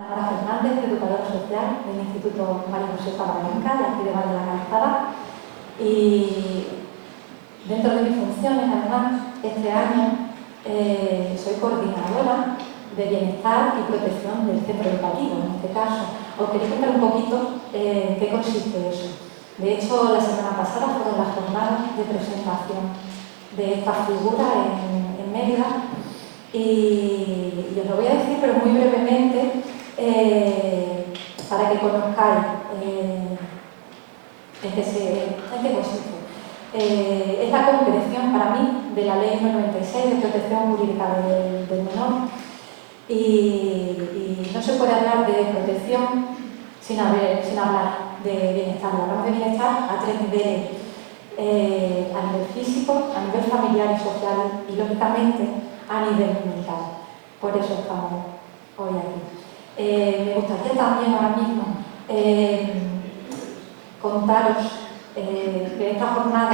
Ana Fernández, educadora social del Instituto María José Salamanca, de aquí de Valle de la Calzada. Y dentro de mis funciones, además, este año soy coordinadora de bienestar y protección del centro educativo. En este caso, os quería contar un poquito en qué consiste eso. De hecho, la semana pasada fueron las jornadas de presentación de esta figura en Mérida. Y os lo voy a decir, pero muy brevemente, para que conozcáis en qué consiste. Es la concreción para mí de la Ley 96 de protección jurídica del menor y no se puede hablar de protección sin hablar de bienestar. Hablamos de bienestar a tres niveles, a nivel físico, a nivel familiar y social y lógicamente a nivel mental. Por eso estamos hoy aquí. Me gustaría también ahora mismo contaros que esta jornada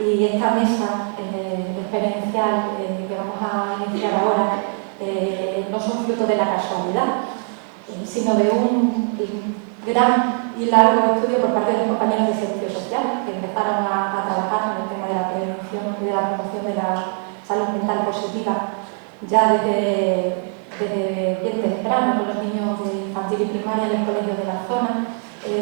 y esta mesa experiencial que vamos a iniciar ahora no son fruto de la casualidad, sino de un gran y largo estudio por parte de los compañeros de servicio social que empezaron a trabajar en el tema de la prevención y de la promoción de la salud mental positiva ya desde bien temprano con los niños de infantil y primaria en los colegios de la zona.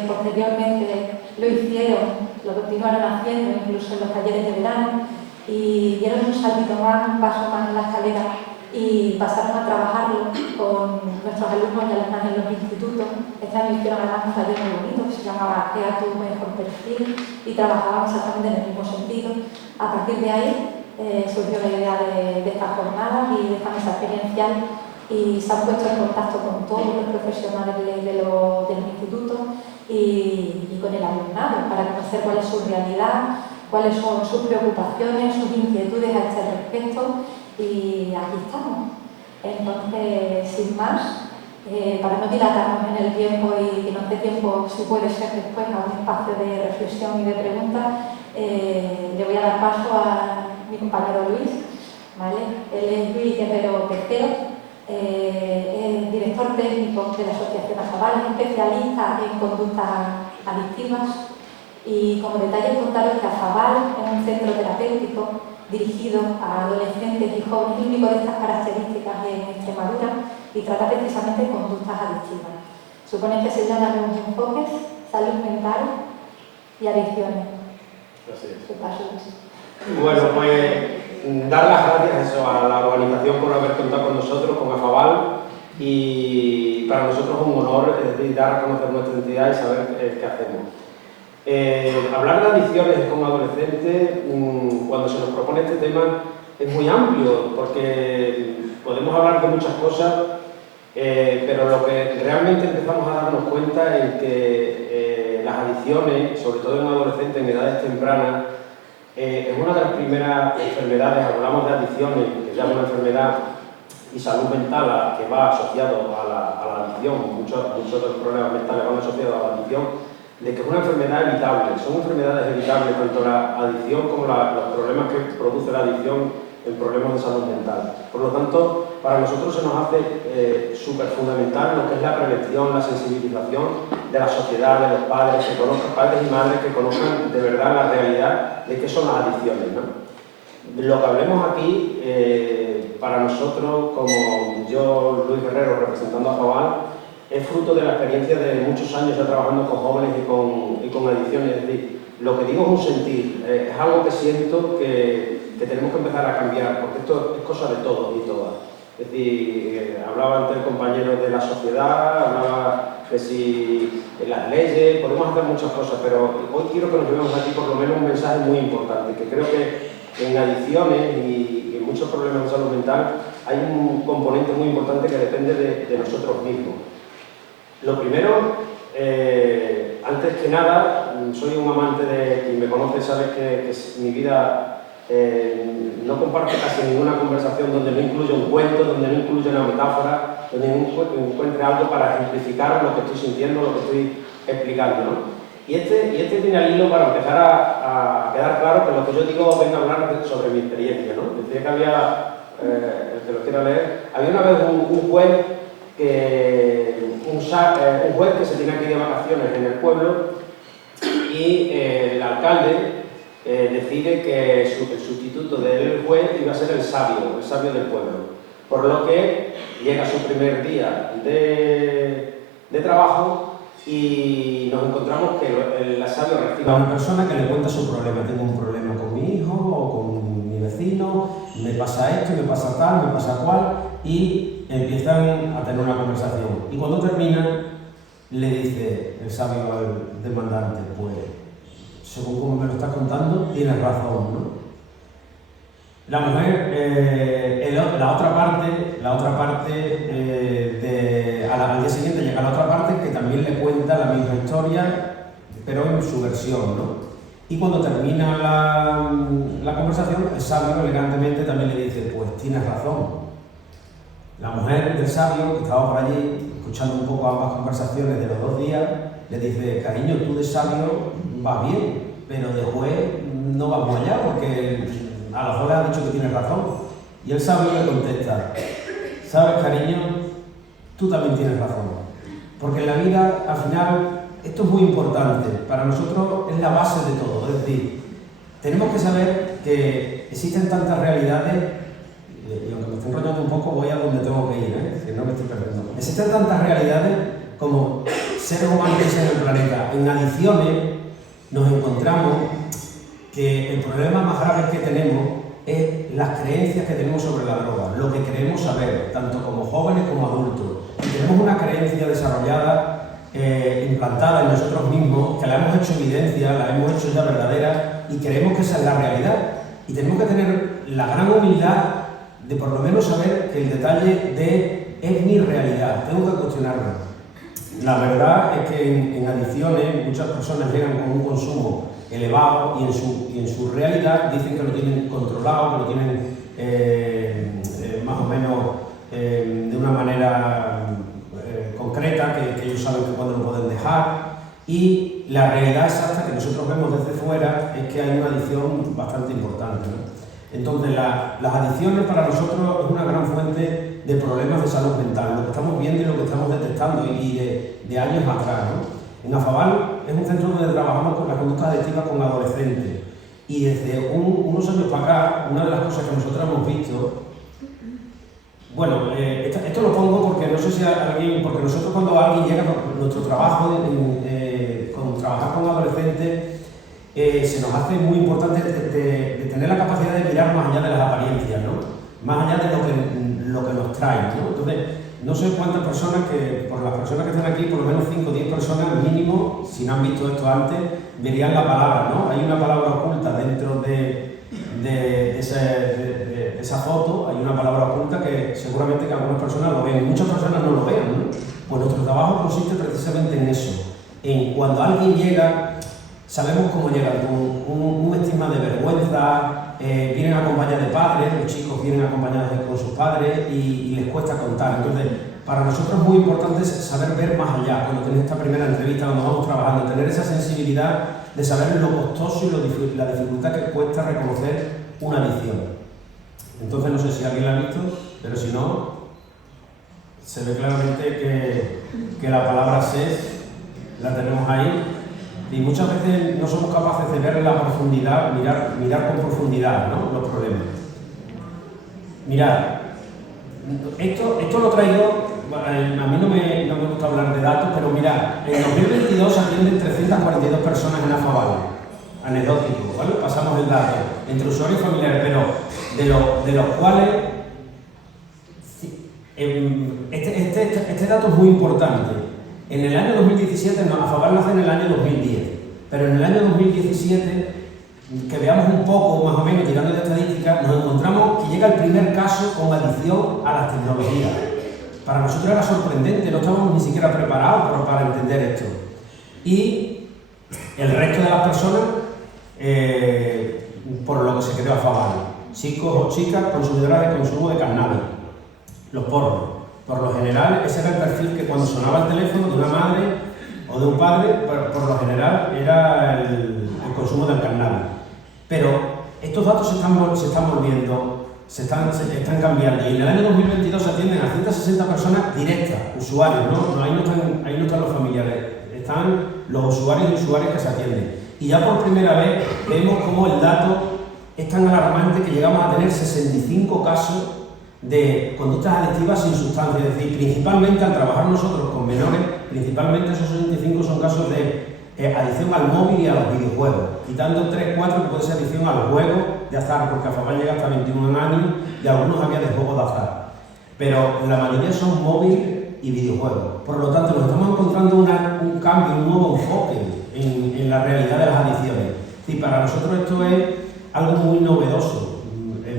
Posteriormente lo hicieron, lo continuaron haciendo incluso en los talleres de verano y dieron un saltito más, un paso más en la escalera y pasaron a trabajarlo con nuestros alumnos y alumnas en los institutos. Este año hicieron además un taller muy bonito que se llamaba Crea tu mejor perfil y trabajaban exactamente en el mismo sentido. A partir de ahí surgió la idea de esta jornada y de esta mesa experiencial y se han puesto en contacto con todos los profesionales del instituto y con el alumnado para conocer cuál es su realidad, cuáles son sus preocupaciones, sus inquietudes a este respecto y aquí estamos. Entonces, sin más, para no dilatarnos en el tiempo y que nos dé tiempo, si puede ser después, a un espacio de reflexión y de preguntas, le voy a dar paso a mi compañero Luis, ¿vale? Él es Luis Guerrero Tercero. Es director técnico de la Asociación AFAVAL, es especialista en conductas adictivas y como detalle contaros que AFAVAL es un centro terapéutico dirigido a adolescentes y jóvenes únicos de estas características en Extremadura y trata precisamente conductas adictivas. Su ponencia se llama Nuevos enfoques, salud mental y adicciones. Así es. ¿Qué pasa, Luis? Bueno, pues dar las gracias a la organización por haber contado con nosotros, con AFAVAL, y para nosotros es un honor dar a conocer nuestra entidad y saber qué hacemos. Hablar de adicciones con adolescentes, cuando se nos propone este tema, es muy amplio, porque podemos hablar de muchas cosas, pero lo que realmente empezamos a darnos cuenta es que las adicciones, sobre todo en adolescentes en edades tempranas, es una de las primeras enfermedades. Hablamos de adicciones, que ya es una enfermedad, y salud mental que va asociado a la adicción. Muchos de los problemas mentales van asociados a la adicción, de que es una enfermedad evitable. Son enfermedades evitables, tanto la adicción como los problemas que produce la adicción en problemas de salud mental. Por lo tanto, para nosotros se nos hace súper fundamental lo que es la prevención, la sensibilización de la sociedad, de los padres, que conozcan, padres y madres que conozcan de verdad la realidad de qué son las adicciones, ¿no? Lo que hablemos aquí, para nosotros, como yo, Luis Guerrero, representando a AFAVAL, es fruto de la experiencia de muchos años ya trabajando con jóvenes y con adicciones. Es decir, lo que digo es un sentir, es algo que siento que tenemos que empezar a cambiar, porque esto es cosa de todos y todas. Es decir, hablaba antes el compañero de la sociedad, hablaba de si en las leyes, podemos hacer muchas cosas, pero hoy quiero que nos llevemos aquí por lo menos un mensaje muy importante, que creo que en adicciones y en muchos problemas de salud mental hay un componente muy importante que depende de nosotros mismos. Lo primero, antes que nada, soy un amante de, quien me conoce sabe que mi vida no comparto casi ninguna conversación donde no incluya un cuento, donde no incluya una metáfora, donde encuentre algo para ejemplificar lo que estoy sintiendo, lo que estoy explicando, ¿no? Y este tiene al hilo para empezar a quedar claro que lo que yo digo venga a hablar sobre mi experiencia, ¿no? Decía que había, el que lo quiera leer, había una vez un juez que un juez que se tenía que ir de vacaciones en el pueblo y el alcalde decide que el sustituto del juez iba a ser el sabio del pueblo. Por lo que llega su primer día de trabajo y nos encontramos que el sabio recibe a una persona que le cuenta su problema. Tengo un problema con mi hijo o con mi vecino, me pasa esto, me pasa tal, me pasa cual, y empiezan a tener una conversación. Y cuando terminan, le dice el sabio al demandante, pues, según como me lo estás contando, tienes razón, ¿no? La mujer, la otra parte, al día siguiente llega la otra parte que también le cuenta la misma historia, pero en su versión, ¿no? Y cuando termina la conversación, el sabio elegantemente también le dice, pues tienes razón. La mujer del sabio, que estaba por allí, escuchando un poco ambas conversaciones de los 2 días, le dice, cariño, tú de sabio vas bien, pero de juez no vas muy allá, porque a lo mejor le has dicho que tienes razón. Y el sabio le contesta, sabes, cariño, tú también tienes razón. Porque en la vida, al final, esto es muy importante. Para nosotros es la base de todo. Es decir, tenemos que saber que existen tantas realidades, y aunque me estoy enrollando un poco, voy a donde tengo que ir, si no me estoy perdiendo. Existen tantas realidades como seres humanos en el planeta. En adicciones nos encontramos que el problema más grave que tenemos es las creencias que tenemos sobre la droga, lo que creemos saber, tanto como jóvenes como adultos. Y tenemos una creencia desarrollada, implantada en nosotros mismos, que la hemos hecho evidencia, la hemos hecho ya verdadera y creemos que esa es la realidad. Y tenemos que tener la gran humildad de por lo menos saber que el detalle es mi realidad, tengo que cuestionarlo. La verdad es que en adicciones muchas personas llegan con un consumo elevado y en su realidad dicen que lo tienen controlado, que lo tienen más o menos de una manera concreta, que ellos saben que cuándo lo pueden dejar, y la realidad exacta que nosotros vemos desde fuera es que hay una adicción bastante importante, ¿no? Entonces las adicciones para nosotros es una gran fuente de problemas de salud mental, lo que estamos viendo y lo que estamos detectando y de años atrás, ¿no? En Afabal es un centro donde trabajamos con la conducta adictiva con adolescentes y desde unos años para acá, una de las cosas que nosotros hemos visto, bueno, esto lo pongo porque no sé si alguien, porque nosotros cuando alguien llega a nuestro trabajo, con trabajar con adolescentes, se nos hace muy importante de tener la capacidad de mirar más allá de las apariencias, ¿no? Más allá de lo que nos trae, ¿no? Entonces, no sé cuántas personas, por las personas que están aquí, por lo menos 5 o 10 personas mínimo, si no han visto esto antes, verían la palabra, ¿no? Hay una palabra oculta dentro de esa foto, hay una palabra oculta que seguramente que algunas personas lo ven, muchas personas no lo ven, ¿no? Pues nuestro trabajo consiste precisamente en eso, en cuando alguien llega, sabemos cómo llegan, con un estigma de vergüenza, vienen acompañados de padres, los chicos vienen acompañados con sus padres y les cuesta contar. Entonces, para nosotros es muy importante saber ver más allá, cuando tenés esta primera entrevista, cuando vamos trabajando, tener esa sensibilidad de saber lo costoso y la dificultad que cuesta reconocer una adicción. Entonces, no sé si alguien la ha visto, pero si no, se ve claramente que la palabra SES la tenemos ahí. Y muchas veces no somos capaces de ver la profundidad, mirar con profundidad, ¿no? Los problemas. Mirad, esto lo traigo, a mí no me gusta hablar de datos, pero mirad, en 2022 atienden 342 personas en Afabal, anecdótico, ¿vale? Pasamos el dato, entre usuarios y familiares, pero de los cuales, este dato es muy importante. En el año 2017, Afabal nace en el año 2010, pero en el año 2017, que veamos un poco, más o menos, tirando de estadísticas, nos encontramos que llega el primer caso con adicción a las tecnologías. Para nosotros era sorprendente, no estábamos ni siquiera preparados para entender esto. Y el resto de las personas, por lo que se creó Afabal, chicos o chicas consumidoras de consumo de cannabis, los porros. Por lo general, ese era el perfil que cuando sonaba el teléfono de una madre o de un padre, por lo general era el consumo del cannabis. Pero estos datos se están volviendo están cambiando. Y en el año 2022 se atienden a 160 personas directas, usuarios, ¿no? Ahí no están los familiares, están los usuarios y usuarias que se atienden. Y ya por primera vez vemos cómo el dato es tan alarmante que llegamos a tener 65 casos de conductas adictivas sin sustancia. Es decir, principalmente al trabajar nosotros con menores, principalmente esos 65 son casos de adicción al móvil y a los videojuegos, quitando 3-4 que puede ser adicción al juego de azar, porque AFAVAL llega hasta 21 años y algunos había de juegos de azar. Pero la mayoría son móvil y videojuegos. Por lo tanto, nos estamos encontrando un cambio, un nuevo enfoque en la realidad de las adicciones. Es decir, para nosotros esto es algo muy novedoso.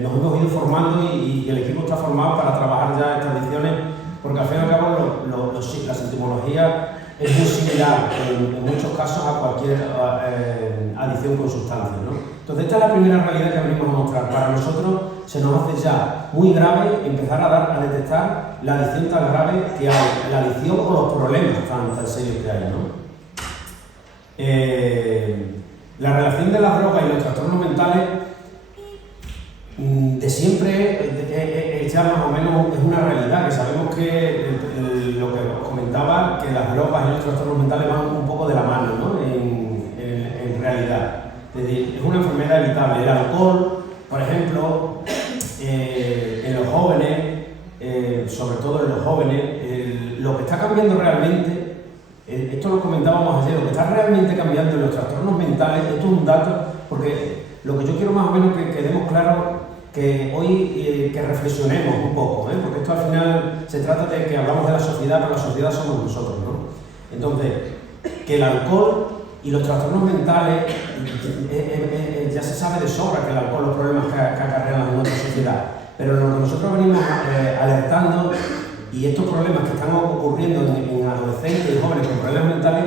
Nos hemos ido formando y el equipo está formado para trabajar ya estas adicciones, porque al fin y al cabo la sintomología es muy similar en muchos casos a cualquier adicción con sustancias, ¿no? Entonces esta es la primera realidad que venimos a mostrar. Para nosotros se nos hace ya muy grave empezar a detectar la adicción tan grave que hay, la adicción o los problemas tan serios que hay, ¿no? La relación de las drogas y los trastornos mentales de siempre ya más o menos es una realidad, que sabemos que lo que os comentaba, que las drogas y los trastornos mentales van un poco de la mano, ¿no? En realidad. Es una enfermedad evitable. El alcohol, por ejemplo, en los jóvenes, sobre todo en los jóvenes, lo que está cambiando realmente, esto lo comentábamos ayer, lo que está realmente cambiando en los trastornos mentales, esto es un dato, porque lo que yo quiero más o menos que quedemos claros, que hoy que reflexionemos un poco, porque esto al final se trata de que hablamos de la sociedad, pero la sociedad somos nosotros, ¿no? Entonces, que el alcohol y los trastornos mentales, ya se sabe de sobra que el alcohol, los problemas que acarrean en nuestra sociedad, pero lo que nosotros venimos alertando, y estos problemas que están ocurriendo en adolescentes y jóvenes con problemas mentales,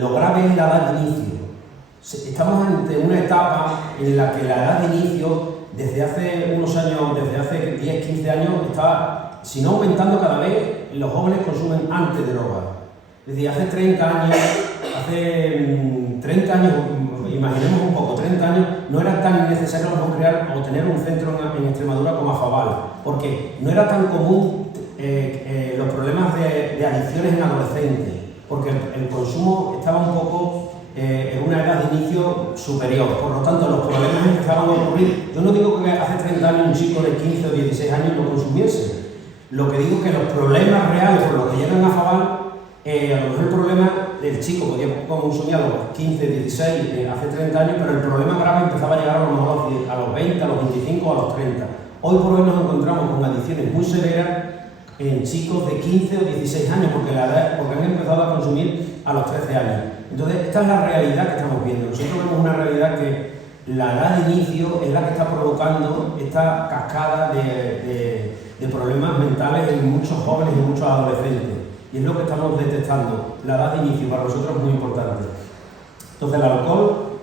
lo grave es la edad de inicio. Estamos ante una etapa en la que la edad de inicio, desde hace unos años, desde hace 10, 15 años, está, si no aumentando cada vez, los jóvenes consumen antes de drogas. Es decir, hace 30 años, imaginemos un poco, 30 años, no era tan necesario crear o tener un centro en Extremadura como AFAVAL, porque no era tan común los problemas de adicciones en adolescentes, porque el consumo estaba un poco en una edad de inicio superior, por lo tanto los problemas empezaban a ocurrir. Yo no digo que hace 30 años un chico de 15 o 16 años no consumiese, lo que digo es que los problemas reales por los que llegan a AFAVAL, a lo mejor el problema del chico podía consumir a los 15, 16, hace 30 años, pero el problema grave empezaba a llegar a lo mejor a los 20, a los 25 o a los 30. Hoy por hoy nos encontramos con adicciones muy severas en chicos de 15 o 16 años, porque han empezado a consumir a los 13 años. Entonces, esta es la realidad que estamos viendo. Nosotros vemos una realidad que la edad de inicio es la que está provocando esta cascada de problemas mentales en muchos jóvenes y muchos adolescentes. Y es lo que estamos detectando. La edad de inicio para nosotros es muy importante. Entonces, el alcohol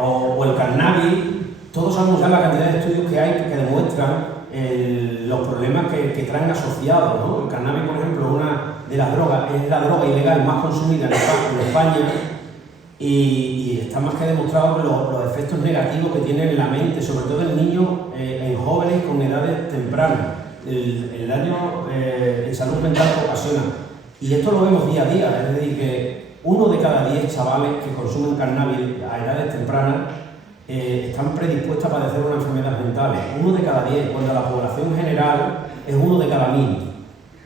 o el cannabis, todos sabemos ya la cantidad de estudios que hay que demuestran los problemas que traen asociados, ¿no? El cannabis, por ejemplo, una de las drogas, es la droga ilegal más consumida en España y está más que demostrado los efectos negativos que tiene en la mente, sobre todo en niños, en jóvenes con edades tempranas. El daño en salud mental que ocasiona. Y esto lo vemos día a día, es decir, que 1 de cada 10 chavales que consumen cannabis a edades tempranas están predispuestos a padecer una enfermedad mental. 1 de cada 10, cuando la población general es 1 de cada 1000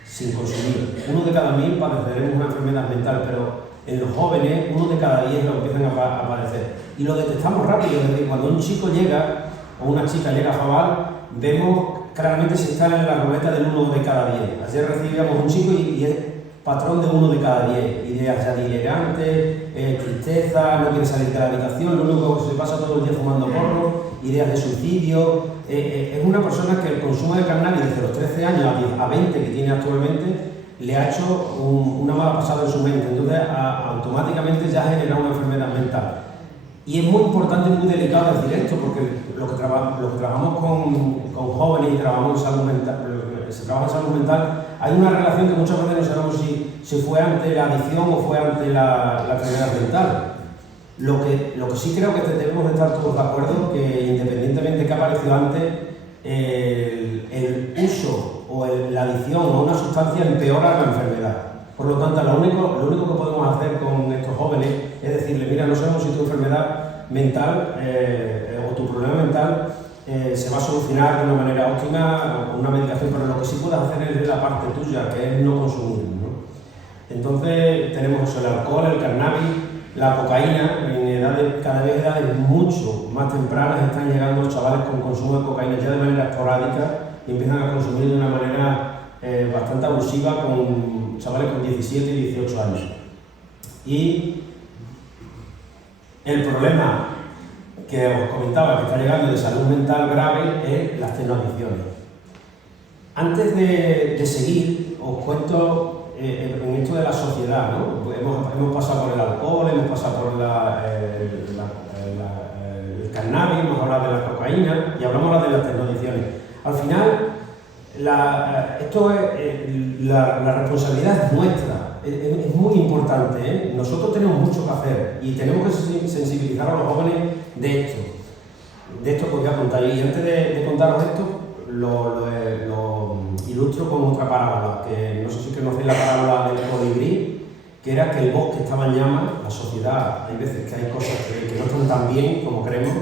sin consumir. 1 de cada 1000 padeceremos una enfermedad mental, pero en los jóvenes 1 de cada 10 lo empiezan a padecer. Y lo detectamos rápido, es decir, cuando un chico llega o una chica llega a AFAVAL, vemos claramente si está en la ruleta del 1 de cada 10. Ayer recibíamos un chico y es patrón de 1 de cada 10. Ideas ya delirantes, tristeza, no quiere salir de la habitación, lo único que se pasa todo el día fumando porro, ideas de suicidio. Es una persona que el consumo de cannabis desde los 13 años a 20 que tiene actualmente le ha hecho una mala pasada en su mente. Entonces automáticamente ya genera una enfermedad mental. Y es muy importante y muy delicado decir esto, porque lo que trabajamos con jóvenes y trabajamos en salud mental, se trabaja en salud mental, hay una relación que muchas veces no sabemos si fue ante la adicción o fue ante la enfermedad mental. Lo que sí creo que debemos de estar todos de acuerdo, que independientemente de que apareció antes, el uso o la adicción a una sustancia empeora la enfermedad. Por lo tanto, lo único que podemos hacer con estos jóvenes es decirle, mira, no sabemos si tu enfermedad mental o tu problema mental se va a solucionar de una manera óptima con una medicación, pero lo que sí puedes hacer es la parte tuya, que es no consumir, ¿no? Entonces tenemos el alcohol, el cannabis, la cocaína. Cada vez edades mucho más tempranas están llegando los chavales con consumo de cocaína ya de manera esporádica y empiezan a consumir de una manera bastante abusiva con chavales con 17 y 18 años. Y el problema que os comentaba que está llegando de salud mental grave es las tecnoadicciones. Antes de seguir, os cuento en esto de la sociedad, ¿no? Hemos pasado por el alcohol, hemos pasado por el cannabis, hemos hablado de la cocaína y hablamos ahora de las tecnoadicciones. Al final, la responsabilidad es nuestra, es muy importante, ¿eh? Nosotros tenemos mucho que hacer y tenemos que sensibilizar a los jóvenes de esto que voy a contar. Y antes de contaros esto, lo ilustro con otra parábola, que no sé si conocéis la parábola del colibrí, que era que el bosque estaba en llamas, la sociedad, hay veces que hay cosas que no están tan bien como creemos.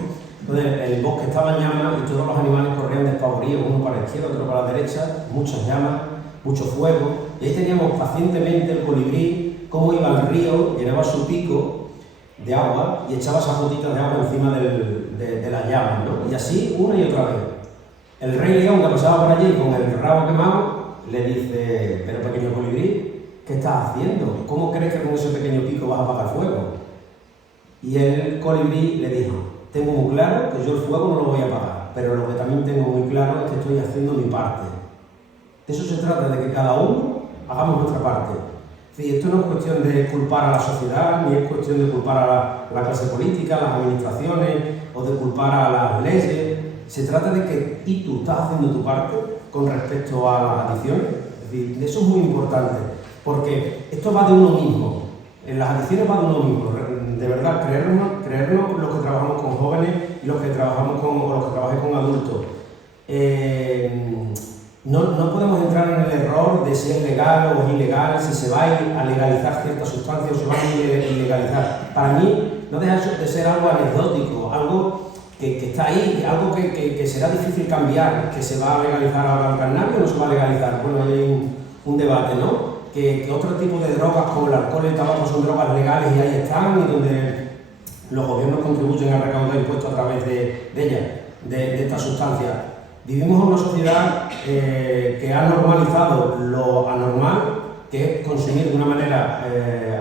Entonces el bosque estaba en llamas y todos los animales corrían despavoridos, uno para la izquierda, otro para la derecha, muchas llamas, mucho fuego, y ahí teníamos pacientemente el colibrí, cómo iba al río, llenaba su pico de agua y echaba esas gotitas de agua encima de las llamas, ¿no? Y así una y otra vez. El rey león que pasaba por allí con el rabo quemado le dice, pero pequeño colibrí, ¿qué estás haciendo? ¿Cómo crees que con ese pequeño pico vas a apagar fuego? Y el colibrí le dijo, tengo muy claro que yo el fuego no lo voy a apagar, pero lo que también tengo muy claro es que estoy haciendo mi parte. De eso se trata, de que cada uno hagamos nuestra parte. Es decir, esto no es cuestión de culpar a la sociedad, ni es cuestión de culpar a la clase política, a las administraciones, o de culpar a las leyes. Se trata de que tú estás haciendo tu parte con respecto a las adicciones. Es decir, eso es muy importante, porque esto va de uno mismo. En las adicciones va de uno mismo. De verdad, creernos los que trabajamos con jóvenes y los que trabajamos con adultos. No podemos entrar en el error de si es legal o es ilegal, si se va a legalizar ciertas sustancias o se va a ilegalizar. Para mí no deja de ser algo anecdótico, algo que está ahí, algo que será difícil cambiar, que se va a legalizar ahora el cannabis o no se va a legalizar. Bueno, hay un debate, ¿no? Que otro tipo de drogas como el alcohol y el tabaco son drogas legales y ahí están, y donde los gobiernos contribuyen a recaudar impuestos a través de ellas, de estas sustancias. Vivimos en una sociedad que ha normalizado lo anormal, que es consumir de una manera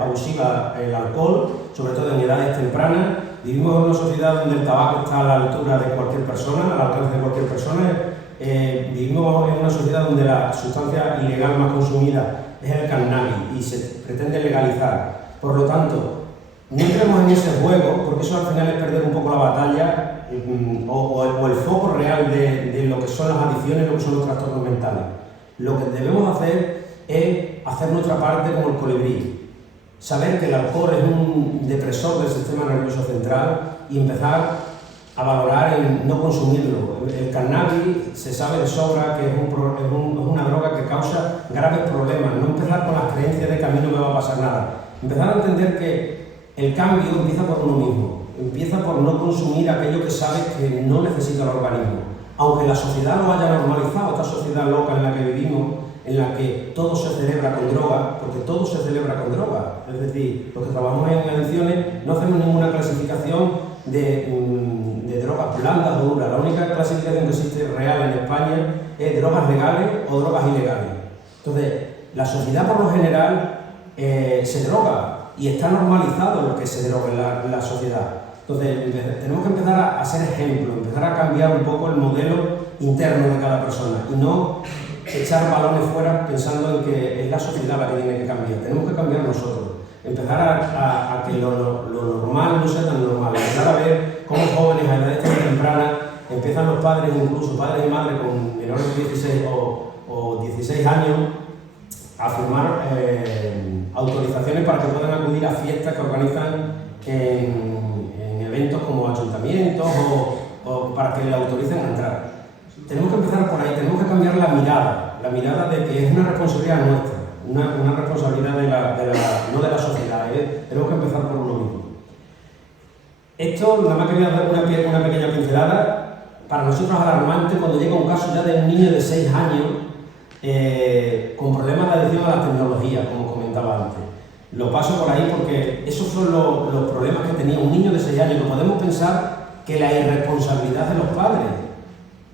abusiva el alcohol, sobre todo en edades tempranas. Vivimos en una sociedad donde el tabaco está a la altura de cualquier persona, al alcance de cualquier persona. Vivimos en una sociedad donde la sustancia ilegal más consumida es el cannabis y se pretende legalizar. Por lo tanto, no entremos en ese juego, porque eso al final es perder un poco la batalla o el foco real de lo que son las adicciones, lo que son los trastornos mentales. Lo que debemos hacer es hacer nuestra parte como el colibrí. Saber que el alcohol es un depresor del sistema nervioso central y empezar a valorar el no consumirlo. El cannabis se sabe de sobra que es una droga que causa graves problemas. No empezar con las creencias de que a mí no me va a pasar nada. Empezar a entender que el cambio empieza por uno mismo. Empieza por no consumir aquello que sabes que no necesita el organismo. Aunque la sociedad lo haya normalizado, esta sociedad loca en la que vivimos, en la que todo se celebra con droga, porque todo se celebra con droga. Es decir, los que trabajamos en adicciones no hacemos ninguna clasificación de drogas blandas o duras. La única clasificación que existe real en España es drogas legales o drogas ilegales. Entonces, la sociedad por lo general se droga y está normalizado lo que se droga en la sociedad. Entonces, tenemos que empezar a ser ejemplo, empezar a cambiar un poco el modelo interno de cada persona y no echar balones fuera pensando en que es la sociedad la que tiene que cambiar. Tenemos que cambiar nosotros, empezar a que lo normal no sea tan normal, empezar a ver cómo jóvenes a edades tan tempranas empiezan los padres, incluso padres y madres con menores de 16 o 16 años, a firmar autorizaciones para que puedan acudir a fiestas que organizan en eventos como ayuntamientos o para que le autoricen a entrar. Tenemos que empezar por ahí, tenemos que cambiar la mirada de que es una responsabilidad nuestra, una responsabilidad no de la sociedad, tenemos que empezar por uno mismo. Esto, nada más que voy a dar una pequeña pincelada, para nosotros alarmante cuando llega un caso ya de un niño de 6 años con problemas de adicción a la tecnología, como comentaba antes. Lo paso por ahí porque esos son los problemas que tenía un niño de 6 años. No podemos pensar que la irresponsabilidad de los padres,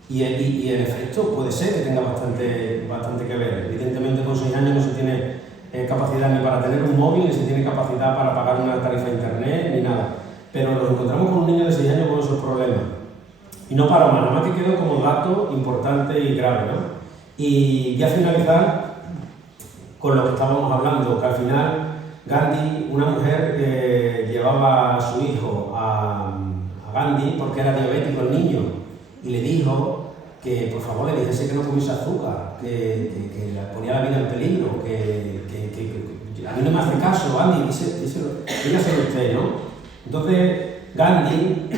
y en efecto puede ser que tenga bastante que ver. Evidentemente con 6 años no se tiene capacidad ni para tener un móvil, ni se tiene capacidad para pagar una tarifa de internet, ni nada. Pero nos encontramos con un niño de 6 años con esos problemas. Y no paro más, nada más que quedo como dato importante y grave, ¿no? Y voy a finalizar con lo que estábamos hablando, que al final Gandhi, una mujer llevaba a su hijo a Gandhi porque era diabético el niño y le dijo que por favor le dijese que no comiese azúcar, que ponía la vida en peligro, que a mí no me hace caso, Gandhi, dígaselo usted, ¿no? Entonces Gandhi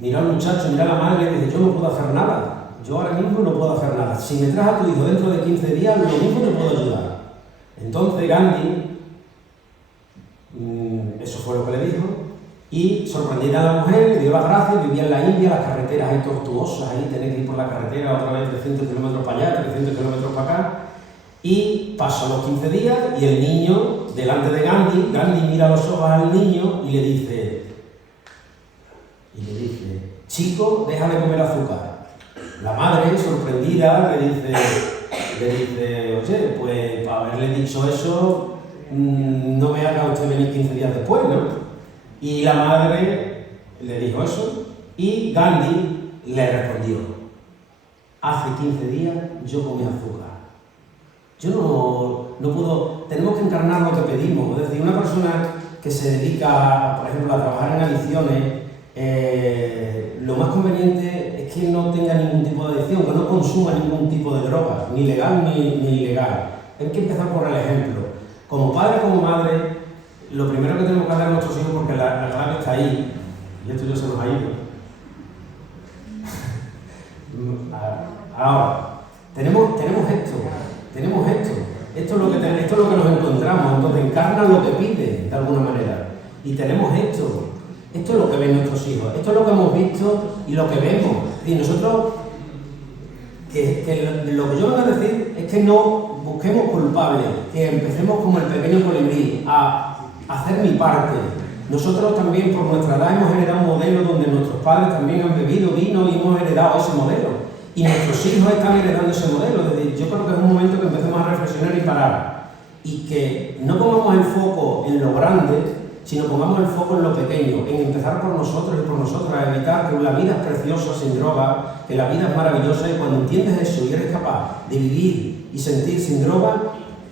miró al muchacho, miró a la madre y dice, yo no puedo hacer nada, yo ahora mismo no puedo hacer nada, si me traes a tu hijo dentro de 15 días, lo mismo te puedo ayudar. Entonces Gandhi, eso fue lo que le dijo, y sorprendida a la mujer, le dio las gracias, vivía en la India, las carreteras ahí tortuosas, ahí tenés que ir por la carretera otra vez 300 kilómetros para allá, 300 kilómetros para acá, y pasó los 15 días y el niño, delante de Gandhi mira a los ojos al niño y le dice, chico, deja de comer azúcar. La madre, sorprendida, le dice, oye, pues para haberle dicho eso, no me haga usted venir 15 días después, ¿no? Y la madre le dijo eso y Gandhi le respondió, hace 15 días yo comí azúcar. Yo no puedo, tenemos que encarnar lo que pedimos, es decir, una persona que se dedica, por ejemplo, a trabajar en adicciones, lo más conveniente es que no tenga ningún tipo de adicción, que no consuma ningún tipo de droga, ni legal ni ilegal. Hay que empezar por el ejemplo. Como padre, como madre, lo primero que tenemos que hacer a nuestros hijos, porque la clave está ahí, y esto ya se nos ha ido. Ahora, tenemos esto. Esto es lo que nos encontramos, entonces encarnan lo que piden, de alguna manera. Y tenemos esto. Esto es lo que ven nuestros hijos, esto es lo que hemos visto y lo que vemos. Y nosotros, lo que yo vengo a decir es que no busquemos culpables, que empecemos como el pequeño colibrí, a hacer mi parte. Nosotros también por nuestra edad hemos heredado un modelo donde nuestros padres también han bebido vino y hemos heredado ese modelo. Y nuestros hijos están heredando ese modelo. Es decir, yo creo que es un momento que empecemos a reflexionar y parar. Y que no pongamos el foco en lo grande, sino pongamos el foco en lo pequeño, en empezar por nosotros y por nosotras, a evitar que la vida es preciosa sin droga, que la vida es maravillosa y cuando entiendes eso y eres capaz de vivir y sentir sin droga,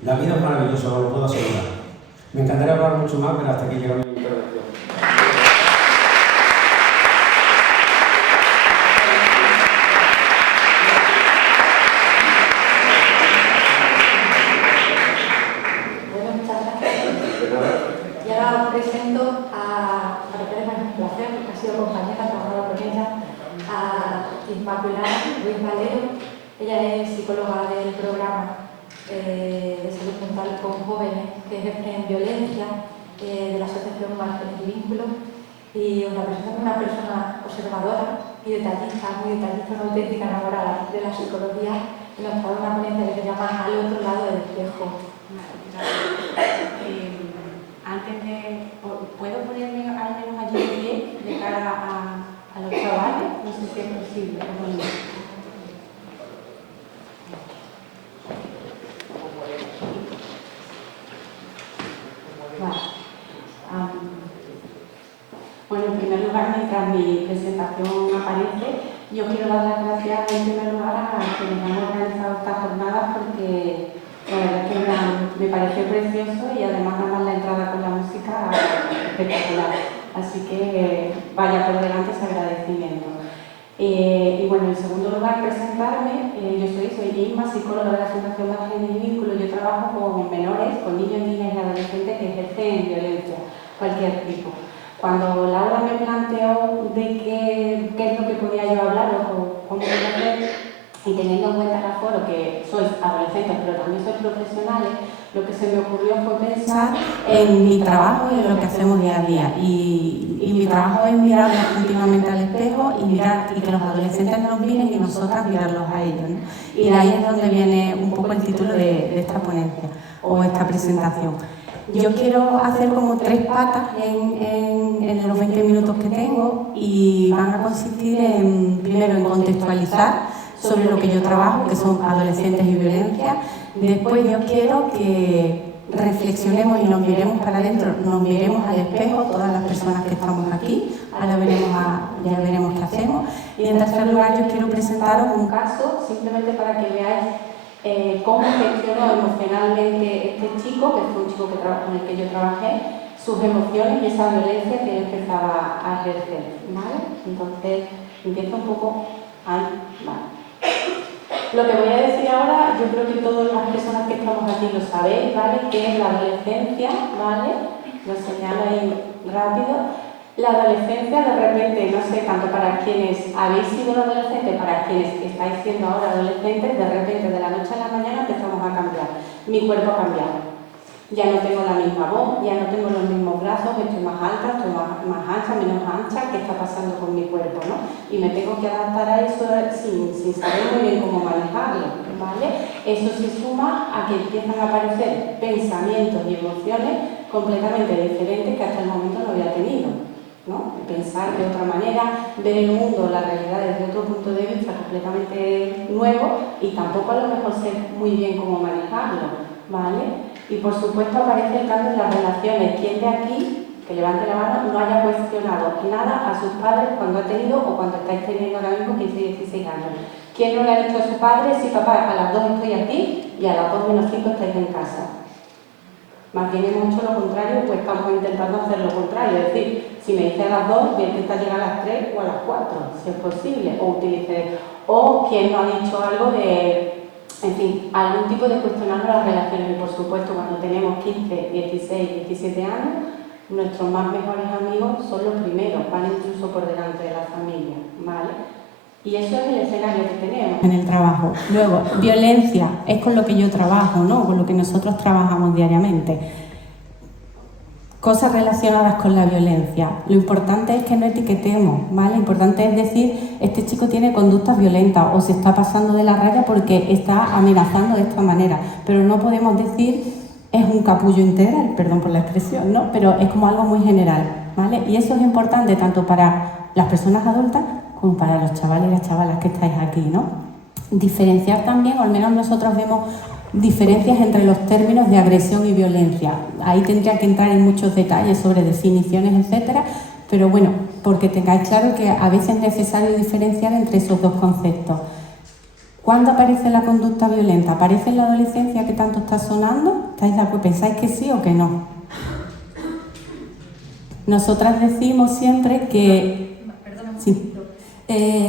la vida es maravillosa, os lo puedo asegurar. Me encantaría hablar mucho más, pero hasta aquí llega mi intervención. Ella es psicóloga del programa de salud mental con jóvenes que ejercen violencia de la asociación Márgenes y Vínculos, y os la presento como una persona observadora y detallista, muy detallista, una auténtica enamorada de la psicología, y nos trae una ponencia que se llama Al otro lado del espejo. Antes de... ¿Puedo ponerme al menos allí de pie de cara a los chavales? No sé si es posible. Bueno, en primer lugar, mientras mi presentación aparece, yo quiero dar las gracias en primer lugar a quienes han organizado esta jornada, porque la verdad es que me pareció precioso y además nada más la entrada con la música espectacular. Así que vaya por delante ese agradecimiento. Y bueno, en segundo lugar, presentarme. Yo soy Inma, psicóloga de la Fundación Márgenes y Vínculos. Yo trabajo con menores, con niños, niñas y adolescentes que ejercen violencia, cualquier tipo. Cuando Laura me planteó de qué es lo que podía yo hablar o cómo podía hacer, y teniendo en cuenta el aforo que sois adolescentes pero también sois profesionales, lo que se me ocurrió fue pensar en mi trabajo y en lo que hacemos día a día. Y mi trabajo es mirarnos continuamente al espejo y que los adolescentes nos miren y nosotras mirarlos a ellos, ¿no? Y de ahí es donde viene un poco el título de esta ponencia o esta presentación. Yo quiero hacer como 3 patas en los 20 minutos que tengo y van a consistir primero en contextualizar sobre lo que yo trabajo, que son adolescentes y violencia. Después yo quiero que reflexionemos y nos miremos para adentro, nos miremos al espejo, todas las personas que estamos aquí, ahora ya veremos qué hacemos. Y en tercer lugar yo quiero presentaros un caso, simplemente para que veáis cómo gestionó emocionalmente este chico, que fue un chico con el que yo trabajé, sus emociones y esa violencia que él empezaba a ejercer, ¿vale? Entonces, empiezo un poco ahí, ¿vale? Lo que voy a decir ahora, yo creo que todas las personas que estamos aquí lo sabéis, ¿vale? Que es la adolescencia, ¿vale? Lo señalo ahí rápido. La adolescencia, de repente, no sé, tanto para quienes habéis sido adolescentes, para quienes estáis siendo ahora adolescentes, de repente, de la noche a la mañana empezamos a cambiar. Mi cuerpo ha cambiado. Ya no tengo la misma voz, ya no tengo los mismos brazos, estoy más alta, estoy más ancha, menos ancha. ¿Qué está pasando con mi cuerpo, no? Y me tengo que adaptar a eso sin saber muy bien cómo manejarlo, ¿vale? Eso se suma a que empiezan a aparecer pensamientos y emociones completamente diferentes que hasta el momento no había tenido, ¿no? Pensar de otra manera, ver el mundo, la realidad desde otro punto de vista completamente nuevo y tampoco a lo mejor sé muy bien cómo manejarlo, ¿vale? Y por supuesto aparece el cambio en las relaciones. ¿Quién de aquí, que levante la mano, no haya cuestionado nada a sus padres cuando ha tenido o cuando estáis teniendo ahora mismo 15 y 16 años? ¿Quién no le ha dicho a su padre, sí papá, a las 2 estoy aquí y a las 2 menos 5 estáis en casa? Más bien hemos hecho lo contrario, pues estamos intentando hacer lo contrario. Es decir, si me dice a las 2, voy a intentar llegar a las 3 o a las 4, si es posible. O quien no ha dicho algo de, en fin, algún tipo de cuestionar las relaciones. Y por supuesto, cuando tenemos 15, 16, 17 años, nuestros más mejores amigos son los primeros, van incluso por delante de la familia, ¿vale? Y eso es el escenario que tenemos en el trabajo. Luego, violencia, es con lo que yo trabajo, ¿no? Con lo que nosotros trabajamos diariamente. Cosas relacionadas con la violencia. Lo importante es que no etiquetemos, ¿vale? Lo importante es decir, este chico tiene conductas violentas o se está pasando de la raya porque está amenazando de esta manera. Pero no podemos decir, es un capullo integral, perdón por la expresión, ¿no? Pero es como algo muy general, ¿vale? Y eso es importante tanto para las personas adultas como para los chavales y las chavalas que estáis aquí, ¿no? Diferenciar también, o al menos nosotros vemos diferencias entre los términos de agresión y violencia. Ahí tendría que entrar en muchos detalles sobre definiciones, etcétera, pero bueno, porque tengáis claro que a veces es necesario diferenciar entre esos dos conceptos. ¿Cuándo aparece la conducta violenta? ¿Aparece en la adolescencia que tanto está sonando? ¿Estáis de acuerdo? ¿Pensáis que sí o que no? Nosotras decimos siempre que... Sí.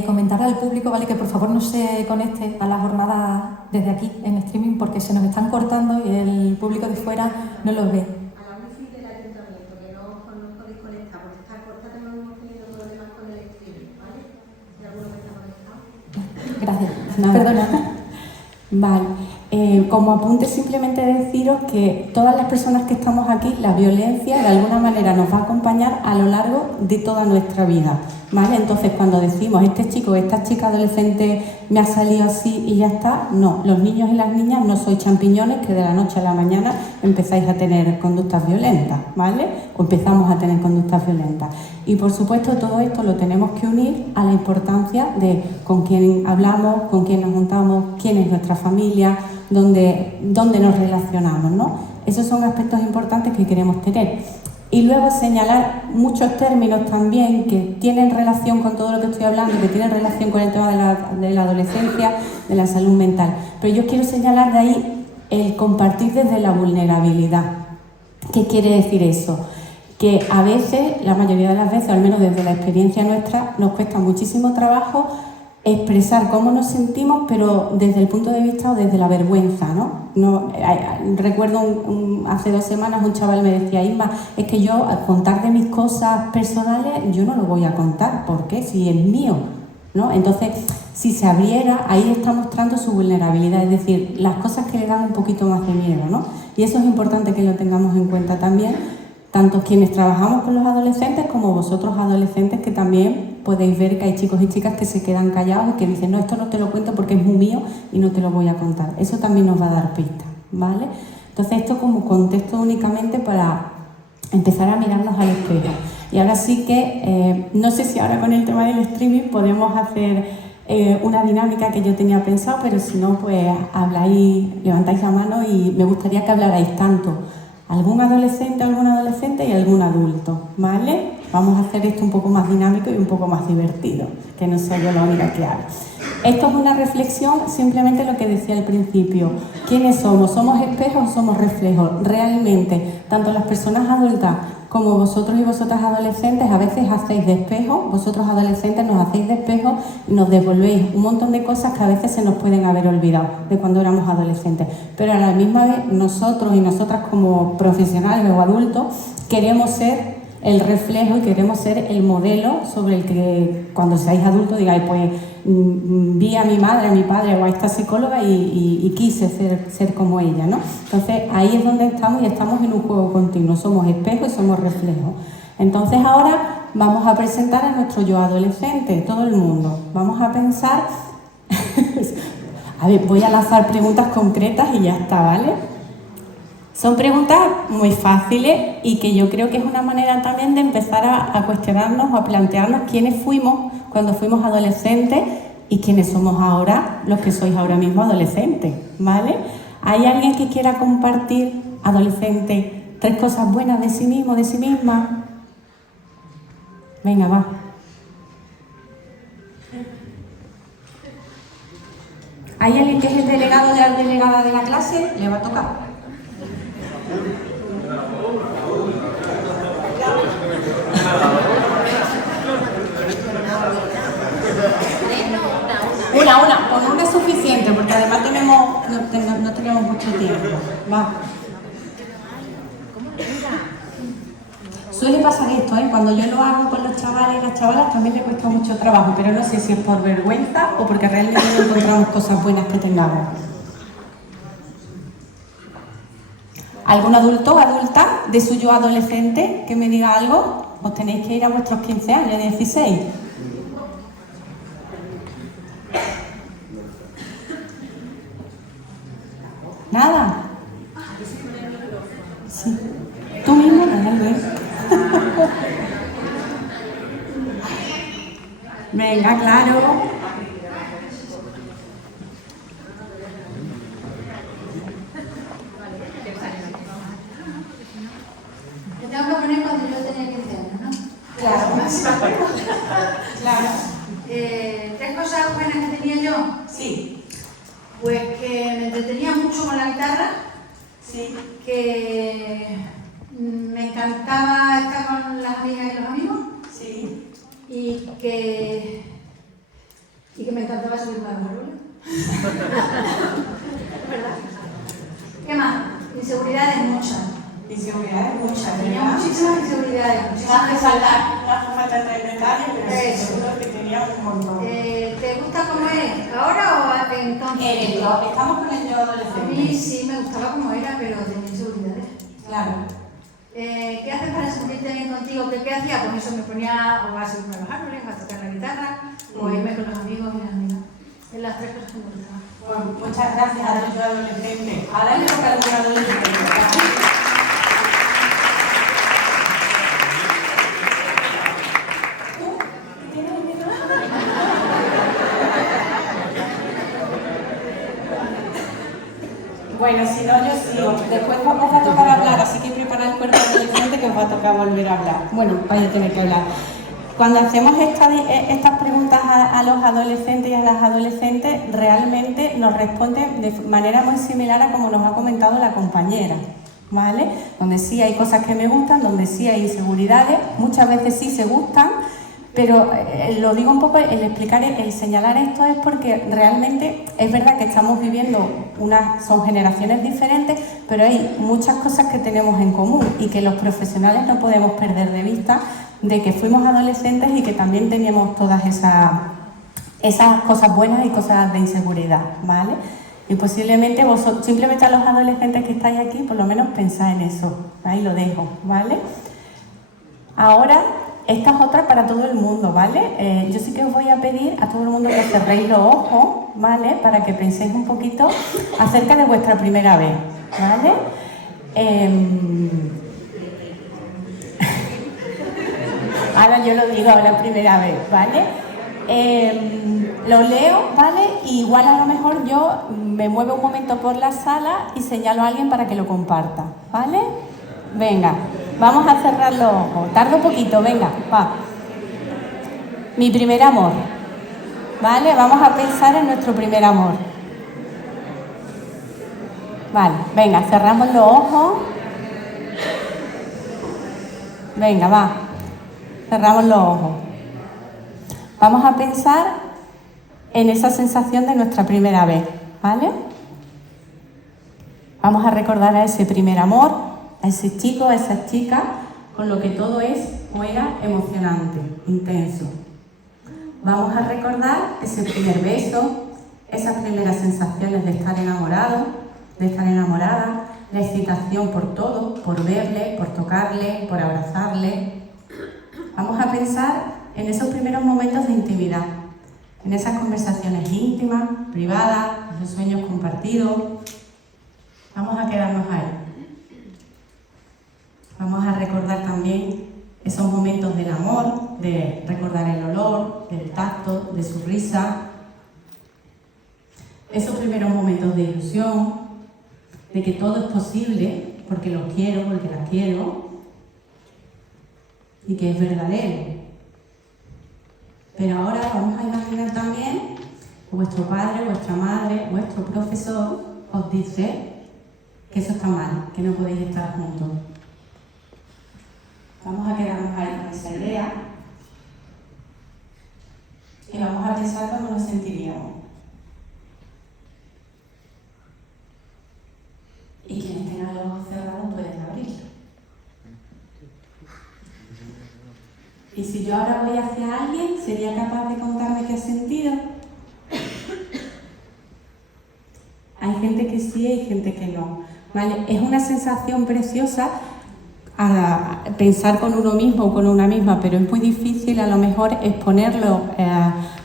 Comentar al público, ¿vale? Que por favor no se conecte a la jornada desde aquí en streaming porque se nos están cortando y el público de fuera no los ve. A la wifi del ayuntamiento, que no podéis conectar porque está cortada, no hemos tenido problemas con el streaming, ¿vale? Si alguno que está conectado. Gracias. Nada. Perdona. Vale. Como apunte simplemente deciros que todas las personas que estamos aquí, la violencia de alguna manera nos va a acompañar a lo largo de toda nuestra vida, ¿vale? Entonces cuando decimos este chico o esta chica adolescente me ha salido así y ya está, no, los niños y las niñas no sois champiñones que de la noche a la mañana empezáis a tener conductas violentas, ¿vale? O empezamos a tener conductas violentas. Y por supuesto todo esto lo tenemos que unir a la importancia de con quién hablamos, con quién nos juntamos, quién es nuestra familia, dónde nos relacionamos, ¿no? Esos son aspectos importantes que queremos tener. Y luego señalar muchos términos también que tienen relación con todo lo que estoy hablando, que tienen relación con el tema de la adolescencia, de la salud mental. Pero yo quiero señalar de ahí el compartir desde la vulnerabilidad. ¿Qué quiere decir eso? Que a veces, la mayoría de las veces, al menos desde la experiencia nuestra, nos cuesta muchísimo trabajo expresar cómo nos sentimos, pero desde el punto de vista o desde la vergüenza, ¿no? Recuerdo hace 2 semanas un chaval me decía: Isma, es que yo al contar de mis cosas personales, yo no lo voy a contar, ¿por qué? Si es mío, ¿no? Entonces, si se abriera, ahí está mostrando su vulnerabilidad, es decir, las cosas que le dan un poquito más de miedo, ¿no? Y eso es importante que lo tengamos en cuenta también, tanto quienes trabajamos con los adolescentes como vosotros adolescentes, que también podéis ver que hay chicos y chicas que se quedan callados y que dicen: no, esto no te lo cuento porque es muy mío y no te lo voy a contar. Eso también nos va a dar pistas, ¿vale? Entonces, esto como contexto únicamente para empezar a mirarnos al espejo. Y ahora sí que, no sé si ahora con el tema del streaming podemos hacer una dinámica que yo tenía pensado, pero si no, pues habláis, levantáis la mano, y me gustaría que hablarais tanto algún adolescente y algún adulto, ¿vale? Vamos a hacer esto un poco más dinámico y un poco más divertido, que no soy yo la única que habla. Esto es una reflexión, simplemente lo que decía al principio. ¿Quiénes somos? ¿Somos espejos o somos reflejos? Realmente, tanto las personas adultas como vosotros y vosotras adolescentes a veces hacéis de espejo, vosotros adolescentes nos hacéis de espejo y nos devolvéis un montón de cosas que a veces se nos pueden haber olvidado de cuando éramos adolescentes. Pero a la misma vez nosotros y nosotras como profesionales o adultos queremos ser el reflejo y queremos ser el modelo sobre el que cuando seáis adultos digáis: pues vi a mi madre, a mi padre o a esta psicóloga y quise ser como ella, ¿no? Entonces ahí es donde estamos, y estamos en un juego continuo, somos espejo y somos reflejo. Entonces ahora vamos a presentar a nuestro yo adolescente, todo el mundo. Vamos a pensar, a ver, voy a lanzar preguntas concretas y ya está, ¿vale? Son preguntas muy fáciles y que yo creo que es una manera también de empezar a cuestionarnos o a plantearnos quiénes fuimos cuando fuimos adolescentes y quiénes somos ahora, los que sois ahora mismo adolescentes, ¿vale? ¿Hay alguien que quiera compartir, adolescente, 3 cosas buenas de sí mismo, de sí misma? Venga, va. ¿Hay alguien que es el delegado de la delegada de la clase? Le va a tocar. Una, con una es suficiente, porque además no tenemos mucho tiempo. Va. Suele pasar esto, ¿eh? Cuando yo lo hago con los chavales y las chavalas también les cuesta mucho trabajo, pero no sé si es por vergüenza o porque realmente no encontramos cosas buenas que tengamos. ¿Algún adulto o adulta de su yo adolescente que me diga algo? Os tenéis que ir a vuestros 15 años, 16. ¿Nada? Sí. ¿Tú mismo? Venga, claro. Te tengo que poner cuando yo tenía 15 años, ¿no? Claro. Claro. 3 cosas buenas que tenía yo. Sí. Pues que me entretenía mucho con la guitarra. Sí. Que me encantaba estar con las amigas y los amigos. Sí. Y que me encantaba subirme a los árboles. ¿Verdad? ¿Qué más? Inseguridades muchas. Inseguridades muchas. Tenía muchísimas inseguridades. No hace falta entrar en detalle, pero seguro que tenía un montón. ¿Te gusta cómo es? ¿Ahora o entonces? Estamos con el yo A adolescente. mí sí me gustaba como era, pero tenía inseguridades. Claro. ¿Qué haces para sentirte bien contigo? ¿Qué hacía? Pues eso, me ponía o a subirme a los árboles, a tocar la guitarra, o a irme con los amigos y las amigas. Es las 3 cosas que me gustaban. Pues muchas gracias a tu yo adolescente. Ahora le toca al yo adolescente. Bueno, si no, yo sigo. Después os va a tocar hablar, así que preparad el cuerpo adolescente que os va a tocar volver a hablar. Bueno, vais a tener que hablar. Cuando hacemos estas preguntas a los adolescentes y a las adolescentes, realmente nos responden de manera muy similar a como nos ha comentado la compañera, ¿vale? Donde sí hay cosas que me gustan, donde sí hay inseguridades, muchas veces sí se gustan, Pero lo digo un poco, el explicar, el señalar esto es porque realmente es verdad que estamos viviendo son generaciones diferentes, pero hay muchas cosas que tenemos en común y que los profesionales no podemos perder de vista, de que fuimos adolescentes y que también teníamos todas esas cosas buenas y cosas de inseguridad, ¿vale? Y posiblemente vosotros, simplemente a los adolescentes que estáis aquí, por lo menos pensáis en eso. Ahí lo dejo, ¿vale? Ahora, esta es otra para todo el mundo, ¿vale? Yo sí que os voy a pedir a todo el mundo que cerréis los ojos, ¿vale? Para que penséis un poquito acerca de vuestra primera vez, ¿vale? Ahora yo lo digo, la primera vez, ¿vale? Lo leo, ¿vale? Y igual a lo mejor yo me muevo un momento por la sala y señalo a alguien para que lo comparta, ¿vale? Venga, vamos a cerrar los ojos. Tardo un poquito, venga, va. Mi primer amor, ¿vale? Vamos a pensar en nuestro primer amor. Vale, venga, cerramos los ojos. Venga, va. Cerramos los ojos. Vamos a pensar en esa sensación de nuestra primera vez, ¿vale? Vamos a recordar a ese primer amor, a ese chico, a esa chica, con lo que todo es o era emocionante, intenso. Vamos a recordar ese primer beso, esas primeras sensaciones de estar enamorado, de estar enamorada, la excitación por todo, por verle, por tocarle, por abrazarle. Vamos a pensar en esos primeros momentos de intimidad, en esas conversaciones íntimas, privadas, esos sueños compartidos. Vamos a quedarnos ahí. Vamos a recordar también esos momentos del amor, de recordar el olor, del tacto, de su risa. Esos primeros momentos de ilusión, de que todo es posible, porque los quiero, porque las quiero, y que es verdadero. Pero ahora vamos a imaginar también que vuestro padre, vuestra madre, vuestro profesor os dice que eso está mal, que no podéis estar juntos. Vamos a quedarnos ahí con esa idea y vamos a pensar cómo nos sentiríamos. Y quienes tengan los ojos cerrados pueden abrirlos. Y si yo ahora voy hacia alguien, ¿sería capaz de contarme qué ha sentido? Hay gente que sí y hay gente que no. ¿Vale? Es una sensación preciosa a pensar con uno mismo o con una misma, pero es muy difícil a lo mejor exponerlo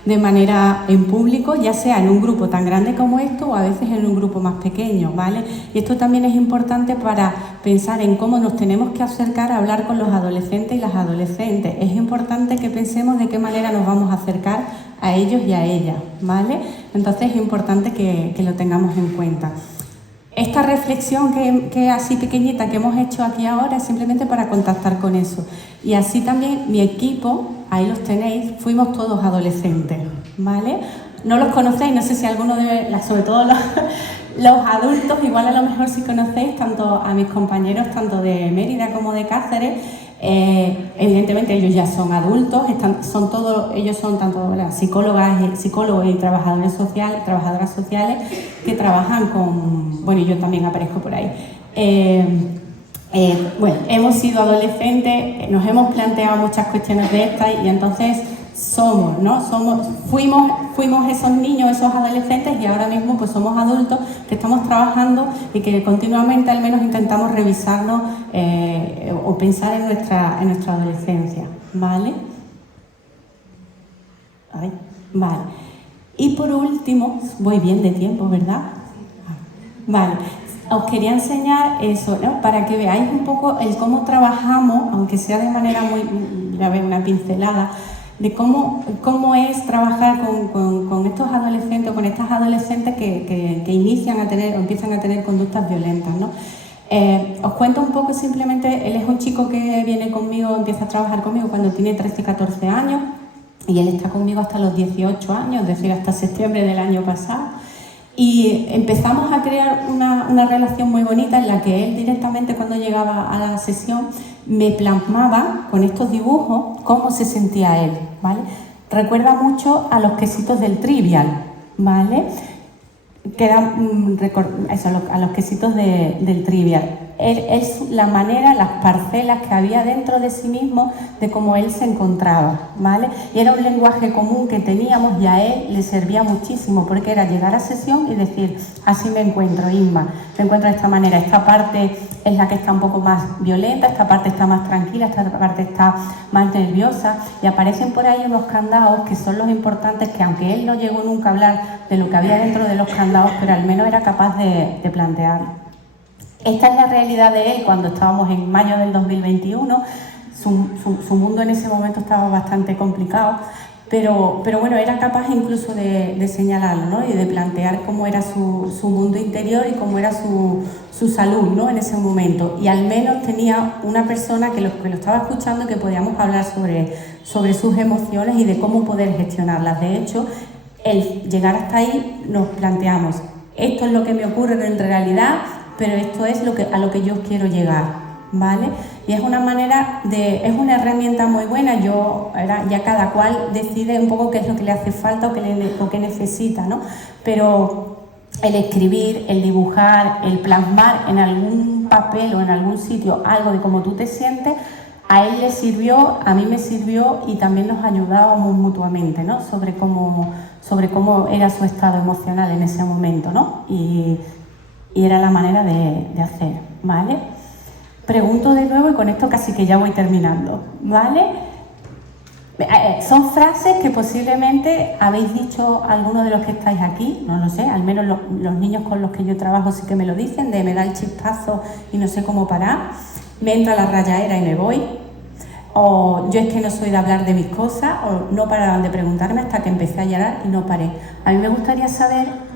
de manera en público, ya sea en un grupo tan grande como esto o a veces en un grupo más pequeño, ¿vale? Y esto también es importante para pensar en cómo nos tenemos que acercar a hablar con los adolescentes y las adolescentes. Es importante que pensemos de qué manera nos vamos a acercar a ellos y a ellas, ¿vale? Entonces es importante que lo tengamos en cuenta. Esta reflexión que así pequeñita que hemos hecho aquí ahora es simplemente para contactar con eso. Y así también mi equipo, ahí los tenéis, fuimos todos adolescentes, ¿vale? No los conocéis, no sé si alguno sobre todo los adultos, igual a lo mejor sí conocéis tanto a mis compañeros, tanto de Mérida como de Cáceres. Evidentemente ellos ya son adultos, ellos son tanto psicólogos y trabadoras sociales que trabajan con, bueno, yo también aparezco por ahí. Bueno, hemos sido adolescentes, nos hemos planteado muchas cuestiones de estas y entonces fuimos esos niños, esos adolescentes y ahora mismo pues somos adultos que estamos trabajando y que continuamente al menos intentamos revisarnos o pensar en nuestra adolescencia, ¿vale? Vale. Y por último, voy bien de tiempo, ¿verdad? Vale. Os quería enseñar eso, ¿no? Para que veáis un poco el cómo trabajamos, aunque sea de manera muy, ya veis, una pincelada, de cómo es trabajar con estos adolescentes o con estas adolescentes que inician a tener o empiezan a tener conductas violentas, ¿no? Os cuento un poco simplemente, él es un chico que viene conmigo, empieza a trabajar conmigo cuando tiene 13 y 14 años y él está conmigo hasta los 18 años, es decir, hasta septiembre del año pasado. Y empezamos a crear una relación muy bonita en la que él directamente cuando llegaba a la sesión me plasmaba con estos dibujos cómo se sentía él, ¿vale? Recuerda mucho a los quesitos del Trivial, ¿vale? Que eran a los quesitos del Trivial. La manera, las parcelas que había dentro de sí mismo de cómo él se encontraba, ¿vale? Y era un lenguaje común que teníamos y a él le servía muchísimo porque era llegar a sesión y decir, así me encuentro, Inma, me encuentro de esta manera, esta parte es la que está un poco más violenta, esta parte está más tranquila, esta parte está más nerviosa, y aparecen por ahí unos candados que son los importantes, que aunque él no llegó nunca a hablar de lo que había dentro de los candados, pero al menos era capaz de plantearlo. Esta es la realidad de él cuando estábamos en mayo del 2021, su mundo en ese momento estaba bastante complicado, pero bueno, era capaz incluso de señalarlo, ¿no? Y de plantear cómo era su mundo interior y cómo era su salud, ¿no? En ese momento, y al menos tenía una persona que lo estaba escuchando y que podíamos hablar sobre sus emociones y de cómo poder gestionarlas. De hecho, el llegar hasta ahí nos planteamos, esto es lo que me ocurre en realidad, pero esto es a lo que yo quiero llegar, ¿vale? Y es una manera es una herramienta muy buena. Ya cada cual decide un poco qué es lo que le hace falta o qué necesita, ¿no? Pero el escribir, el dibujar, el plasmar en algún papel o en algún sitio algo de cómo tú te sientes, a él le sirvió, a mí me sirvió, y también nos ayudábamos mutuamente, ¿no? Sobre cómo era su estado emocional en ese momento, ¿no? Y era la manera de hacer, ¿vale? Pregunto de nuevo y con esto casi que ya voy terminando, ¿vale? Son frases que posiblemente habéis dicho algunos de los que estáis aquí, no lo sé, al menos los niños con los que yo trabajo sí que me lo dicen, de me da el chispazo y no sé cómo parar, me entra la rayaera y me voy, o yo es que no soy de hablar de mis cosas, o no paraban de preguntarme hasta que empecé a llorar y no paré. A mí me gustaría saber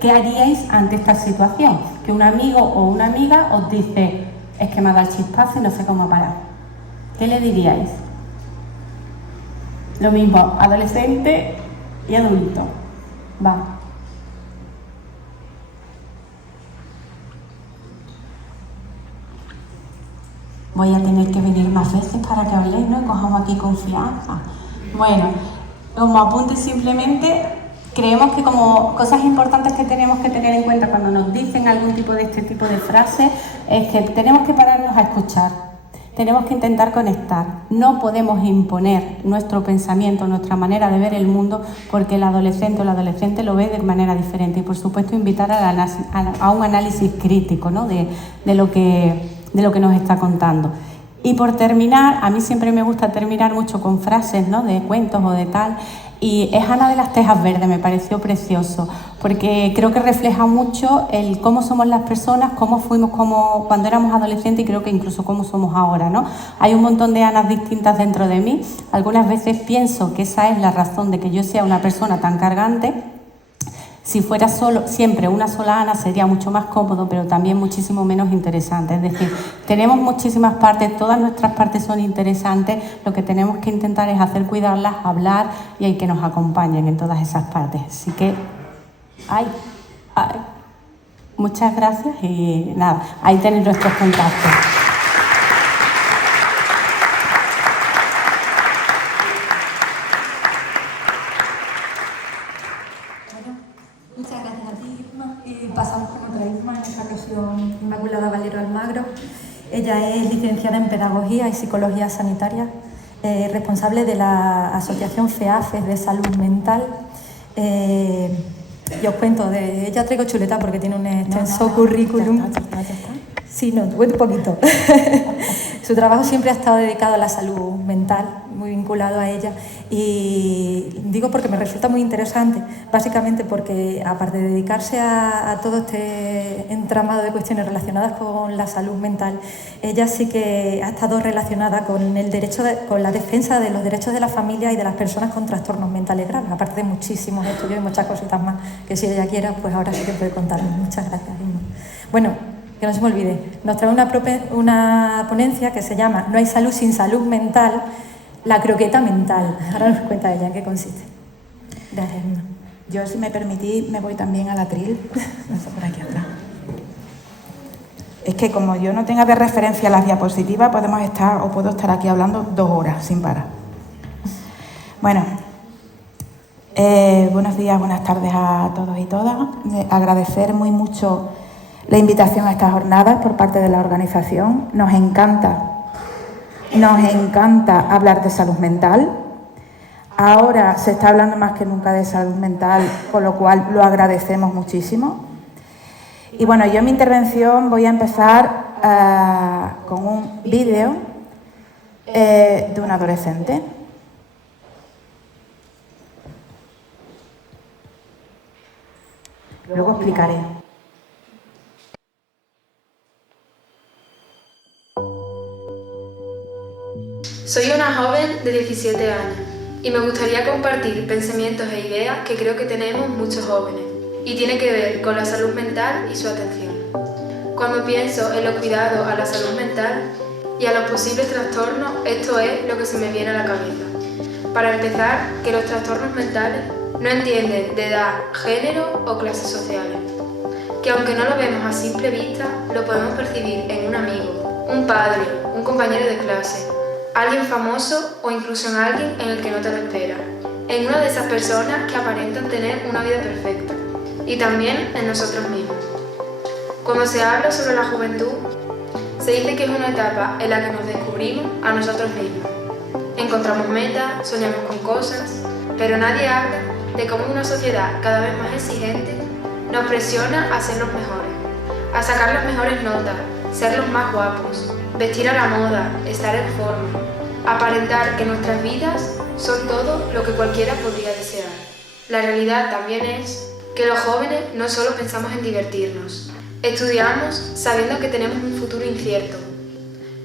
¿qué haríais ante esta situación? Que un amigo o una amiga os dice, es que me ha dado el chispazo y no sé cómo parar. ¿Qué le diríais? Lo mismo, adolescente y adulto. Va. Voy a tener que venir más veces para que habléis, ¿no? Y cojamos aquí confianza. Bueno, como apunte simplemente, creemos que como cosas importantes que tenemos que tener en cuenta cuando nos dicen algún tipo de este tipo de frases es que tenemos que pararnos a escuchar, tenemos que intentar conectar, no podemos imponer nuestro pensamiento, nuestra manera de ver el mundo porque el adolescente o la adolescente lo ve de manera diferente, y por supuesto invitar a un análisis crítico, ¿no? de lo que nos está contando. Y por terminar, a mí siempre me gusta terminar mucho con frases, ¿no? De cuentos o de tal. Y es Ana de las Tejas Verdes, me pareció precioso, porque creo que refleja mucho el cómo somos las personas, cómo fuimos cuando éramos adolescentes, y creo que incluso cómo somos ahora, ¿no? Hay un montón de Anas distintas dentro de mí. Algunas veces pienso que esa es la razón de que yo sea una persona tan cargante. Si fuera siempre una sola Ana sería mucho más cómodo, pero también muchísimo menos interesante. Es decir, tenemos muchísimas partes, todas nuestras partes son interesantes, lo que tenemos que intentar es hacer cuidarlas, hablar y hay que nos acompañen en todas esas partes. Así que, muchas gracias y nada, ahí tenéis nuestros contactos. Pasamos con otra Isma, en esta ocasión Inmaculada Valero Almagro. Ella es licenciada en Pedagogía y Psicología Sanitaria, responsable de la Asociación FEAFES de Salud Mental. Y os cuento, ella traigo chuleta porque tiene un extenso currículum. Ya está. Sí, no, te cuento un poquito. Su trabajo siempre ha estado dedicado a la salud mental, muy vinculado a ella, y digo porque me resulta muy interesante, básicamente porque aparte de dedicarse a todo este entramado de cuestiones relacionadas con la salud mental, ella sí que ha estado relacionada con con la defensa de los derechos de la familia y de las personas con trastornos mentales graves, aparte de muchísimos estudios y muchas cositas más que si ella quiera, pues ahora sí que puede contarnos. Muchas gracias, Inma. Bueno, que no se me olvide, nos trae una ponencia que se llama No hay salud sin salud mental, la croqueta mental. Ahora nos cuenta ella en qué consiste. Gracias, Inma. Yo, si me permitís, me voy también al atril. Paso por aquí atrás. Es que como yo no tenga de referencia las diapositivas, puedo estar aquí hablando 2 horas sin parar. Bueno, buenos días, buenas tardes a todos y todas. Agradecer muy mucho la invitación a estas jornadas por parte de la organización. Nos encanta hablar de salud mental. Ahora se está hablando más que nunca de salud mental, con lo cual lo agradecemos muchísimo. Y bueno, yo en mi intervención voy a empezar con un vídeo de un adolescente. Luego explicaré. Soy una joven de 17 años y me gustaría compartir pensamientos e ideas que creo que tenemos muchos jóvenes y tiene que ver con la salud mental y su atención. Cuando pienso en los cuidados a la salud mental y a los posibles trastornos, esto es lo que se me viene a la cabeza. Para empezar, que los trastornos mentales no entienden de edad, género o clases sociales, que aunque no lo vemos a simple vista, lo podemos percibir en un amigo, un padre, un compañero de clase, alguien famoso o incluso en alguien en el que no te lo esperas, en una de esas personas que aparentan tener una vida perfecta, y también en nosotros mismos. Cuando se habla sobre la juventud, se dice que es una etapa en la que nos descubrimos a nosotros mismos. Encontramos metas, soñamos con cosas, pero nadie habla de cómo una sociedad cada vez más exigente nos presiona a ser los mejores, a sacar las mejores notas, ser los más guapos, vestir a la moda, estar en forma, aparentar que nuestras vidas son todo lo que cualquiera podría desear. La realidad también es que los jóvenes no solo pensamos en divertirnos, estudiamos sabiendo que tenemos un futuro incierto.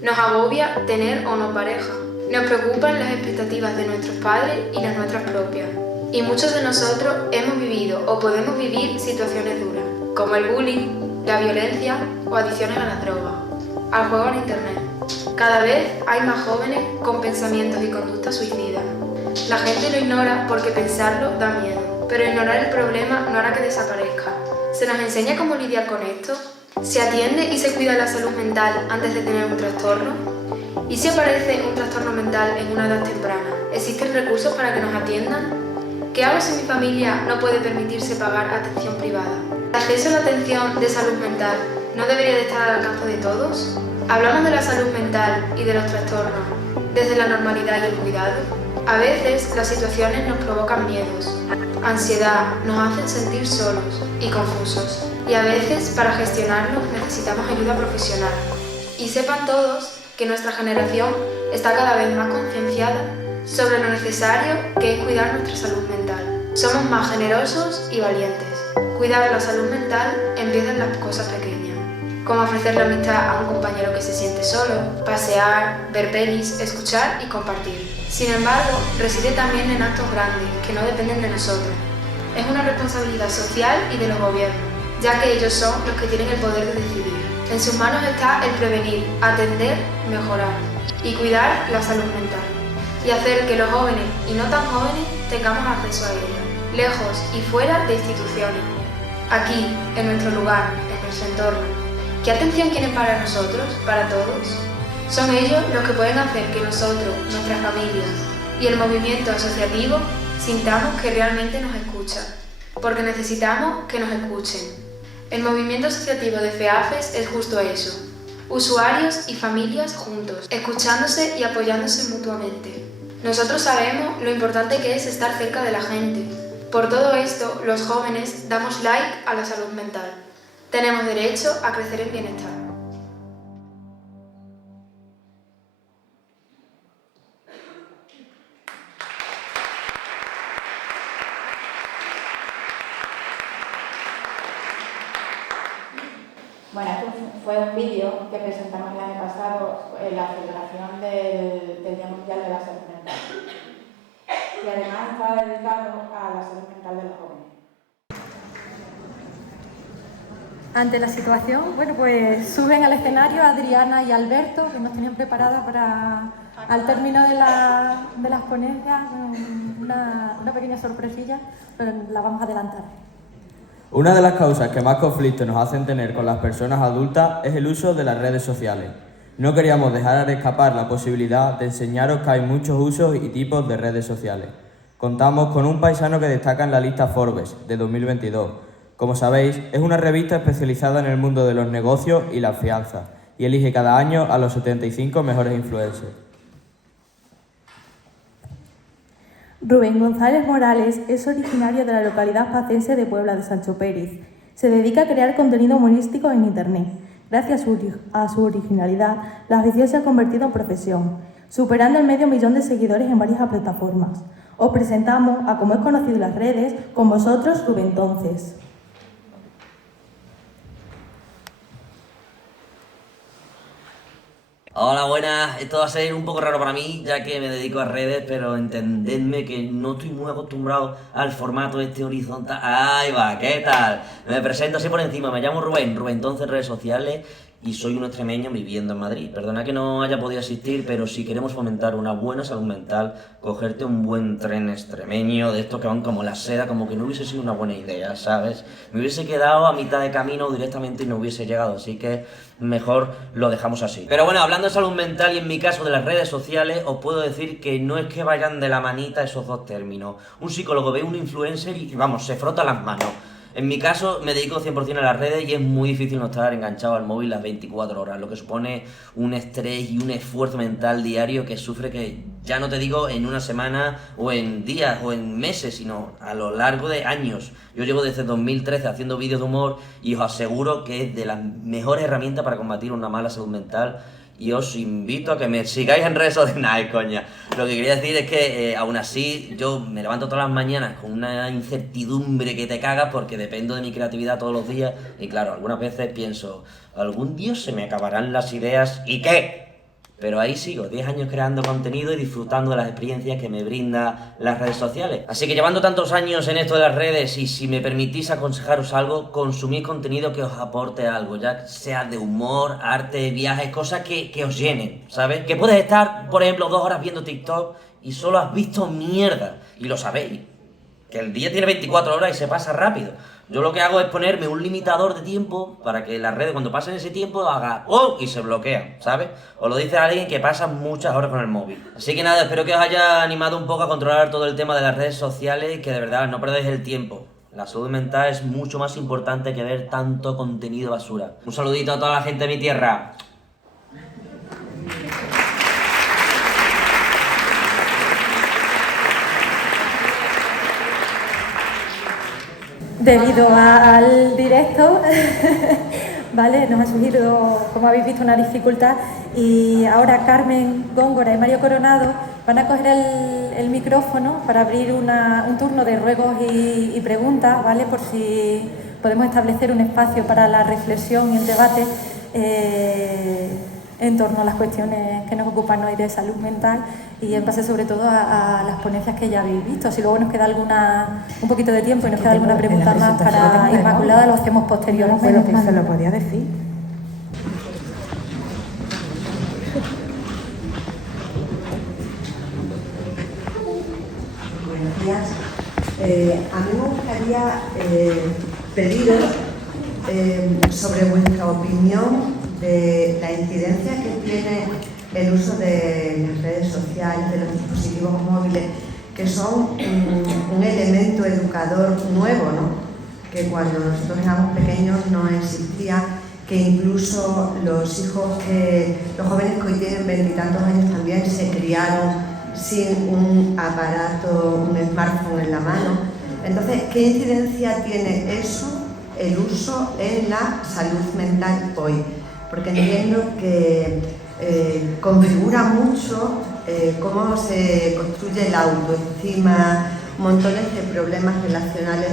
Nos agobia tener o no pareja, nos preocupan las expectativas de nuestros padres y las nuestras propias. Y muchos de nosotros hemos vivido o podemos vivir situaciones duras, como el bullying, la violencia o adicciones a la droga, al juego en internet. Cada vez hay más jóvenes con pensamientos y conductas suicidas. La gente lo ignora porque pensarlo da miedo, pero ignorar el problema no hará que desaparezca. ¿Se nos enseña cómo lidiar con esto? ¿Se atiende y se cuida la salud mental antes de tener un trastorno? ¿Y si aparece un trastorno mental en una edad temprana? ¿Existen recursos para que nos atiendan? ¿Qué hago si mi familia no puede permitirse pagar atención privada? ¿El acceso a la atención de salud mental no debería de estar al alcance de todos? ¿Hablamos de la salud mental y de los trastornos desde la normalidad y el cuidado? A veces las situaciones nos provocan miedos, ansiedad, nos hacen sentir solos y confusos. Y a veces para gestionarlos necesitamos ayuda profesional. Y sepan todos que nuestra generación está cada vez más concienciada sobre lo necesario que es cuidar nuestra salud mental. Somos más generosos y valientes. Cuidar la salud mental empieza en las cosas pequeñas, como ofrecer la amistad a un compañero que se siente solo, pasear, ver pelis, escuchar y compartir. Sin embargo, reside también en actos grandes que no dependen de nosotros. Es una responsabilidad social y de los gobiernos, ya que ellos son los que tienen el poder de decidir. En sus manos está el prevenir, atender, mejorar y cuidar la salud mental, y hacer que los jóvenes y no tan jóvenes tengamos acceso a ella, lejos y fuera de instituciones, aquí, en nuestro lugar, en nuestro entorno. ¿Qué atención quieren para nosotros, para todos? Son ellos los que pueden hacer que nosotros, nuestras familias y el movimiento asociativo sintamos que realmente nos escuchan, porque necesitamos que nos escuchen. El movimiento asociativo de FEAFES es justo eso, usuarios y familias juntos, escuchándose y apoyándose mutuamente. Nosotros sabemos lo importante que es estar cerca de la gente. Por todo esto, los jóvenes damos like a la salud mental. Tenemos derecho a crecer en bienestar. Bueno, esto fue un vídeo que presentamos el año pasado en la celebración del Día Mundial de la Salud Mental. Y además estaba dedicado a la salud mental de los jóvenes. Ante la situación, bueno, pues suben al escenario Adriana y Alberto, que nos tenían preparadas para, al término de las ponencias, una pequeña sorpresilla, pero la vamos a adelantar. Una de las causas que más conflictos nos hacen tener con las personas adultas es el uso de las redes sociales. No queríamos dejar escapar la posibilidad de enseñaros que hay muchos usos y tipos de redes sociales. Contamos con un paisano que destaca en la lista Forbes de 2022. Como sabéis, es una revista especializada en el mundo de los negocios y las finanzas y elige cada año a los 75 mejores influencers. Rubén González Morales es originario de la localidad pacense de Puebla de Sancho Pérez. Se dedica a crear contenido humorístico en Internet. Gracias a su originalidad, la afición se ha convertido en profesión, superando el 500.000 de seguidores en varias plataformas. Os presentamos a como es conocido en las redes, con vosotros Rubén Entonces. Hola, buenas. Esto va a ser un poco raro para mí, ya que me dedico a redes, pero entendedme que no estoy muy acostumbrado al formato este horizontal. Ahí va, ¿qué tal? Me presento así por encima, me llamo Rubén Entonces redes sociales, y soy un extremeño viviendo en Madrid. Perdona que no haya podido asistir, pero si queremos fomentar una buena salud mental, cogerte un buen tren extremeño, de estos que van como la seda, como que no hubiese sido una buena idea, ¿sabes? Me hubiese quedado a mitad de camino directamente y no hubiese llegado, así que mejor lo dejamos así. Pero bueno, hablando de salud mental y en mi caso de las redes sociales, os puedo decir que no es que vayan de la manita esos dos términos. Un psicólogo ve un influencer y vamos, se frota las manos. En mi caso me dedico 100% a las redes y es muy difícil no estar enganchado al móvil las 24 horas, lo que supone un estrés y un esfuerzo mental diario que sufre que, ya no te digo en una semana o en días o en meses, sino a lo largo de años. Yo llevo desde 2013 haciendo vídeos de humor y os aseguro que es de las mejores herramientas para combatir una mala salud mental. Y os invito a que me sigáis en redes sociales. Nah, coña. Lo que quería decir es que aún así yo me levanto todas las mañanas con una incertidumbre que te cagas porque dependo de mi creatividad todos los días. Y claro, algunas veces pienso, algún día se me acabarán las ideas. ¿Y qué? Pero ahí sigo, 10 años creando contenido y disfrutando de las experiencias que me brinda las redes sociales. Así que llevando tantos años en esto de las redes y si me permitís aconsejaros algo, consumid contenido que os aporte algo, ya sea de humor, arte, viajes, cosas que os llenen, ¿sabes? Que puedes estar, por ejemplo, 2 horas viendo TikTok y solo has visto mierda, y lo sabéis, que el día tiene 24 horas y se pasa rápido. Yo lo que hago es ponerme un limitador de tiempo para que las redes cuando pasen ese tiempo haga ¡oh! Y se bloquean, ¿sabes? Os lo dice alguien que pasa muchas horas con el móvil. Así que nada, espero que os haya animado un poco a controlar todo el tema de las redes sociales y que de verdad no perdáis el tiempo. La salud mental es mucho más importante que ver tanto contenido basura. Un saludito a toda la gente de mi tierra. Debido al directo, ¿vale? Nos ha surgido, como habéis visto, una dificultad y ahora Carmen Góngora y Mario Coronado van a coger el micrófono para abrir un turno de ruegos y preguntas, ¿vale? Por si podemos establecer un espacio para la reflexión y el debate en torno a las cuestiones que nos ocupan hoy de salud mental y en base sobre todo a las ponencias que ya habéis visto. Si luego nos queda un poquito de tiempo y nos queda alguna pregunta más para Inmaculada, lo hacemos posteriormente. Bueno, que se lo podía decir. Buenos días. A mí me gustaría pediros sobre vuestra opinión de la incidencia que tiene el uso de las redes sociales, de los dispositivos móviles, que son un elemento educador nuevo, ¿no? Que cuando nosotros éramos pequeños no existía, que incluso los jóvenes que hoy tienen 20 y tantos años también se criaron sin un aparato, un smartphone en la mano. Entonces, ¿qué incidencia tiene eso, el uso en la salud mental hoy? Porque entiendo que configura mucho cómo se construye la autoestima, montones de problemas relacionales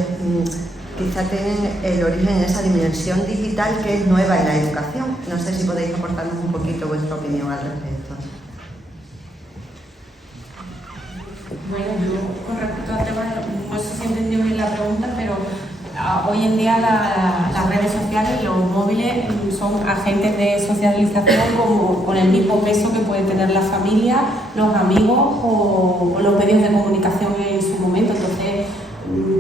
quizá tienen el origen en esa dimensión digital que es nueva en la educación. No sé si podéis aportarnos un poquito vuestra opinión al respecto. Bueno, yo con respecto al tema, no sé si he entendido bien la pregunta, pero hoy en día las redes sociales, los móviles, son agentes de socialización con el mismo peso que puede tener la familia, los amigos o los medios de comunicación en su momento. Entonces,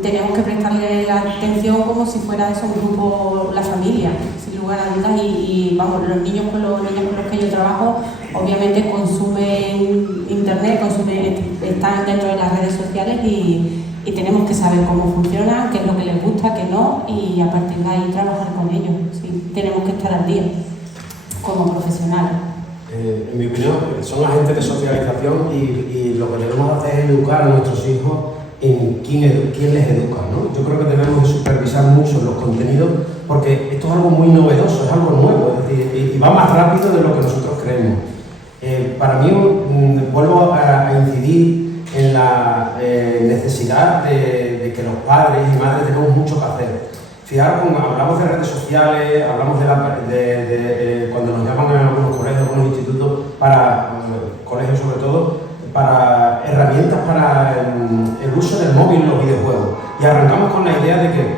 tenemos que prestarle la atención como si fuera eso un grupo, la familia, sin lugar a dudas. Y vamos, los niños con los que yo trabajo, obviamente consumen internet, están dentro de las redes sociales y tenemos que saber cómo funcionan, qué es lo que les gusta, qué no, y a partir de ahí trabajar con ellos. Sí, tenemos que estar al día como profesionales. En mi opinión, son agentes de socialización y lo que debemos hacer es educar a nuestros hijos en quién les educa, ¿no? Yo creo que debemos de supervisar mucho los contenidos porque esto es algo muy novedoso, es algo nuevo, es decir, y va más rápido de lo que nosotros creemos. Para mí, vuelvo a incidir en la necesidad de que los padres y madres tenemos mucho que hacer. Fijaros, cuando hablamos de redes sociales, hablamos de cuando nos llaman en algunos colegios, algunos institutos, colegios sobre todo, para herramientas para el uso del móvil y los videojuegos. Y arrancamos con la idea de que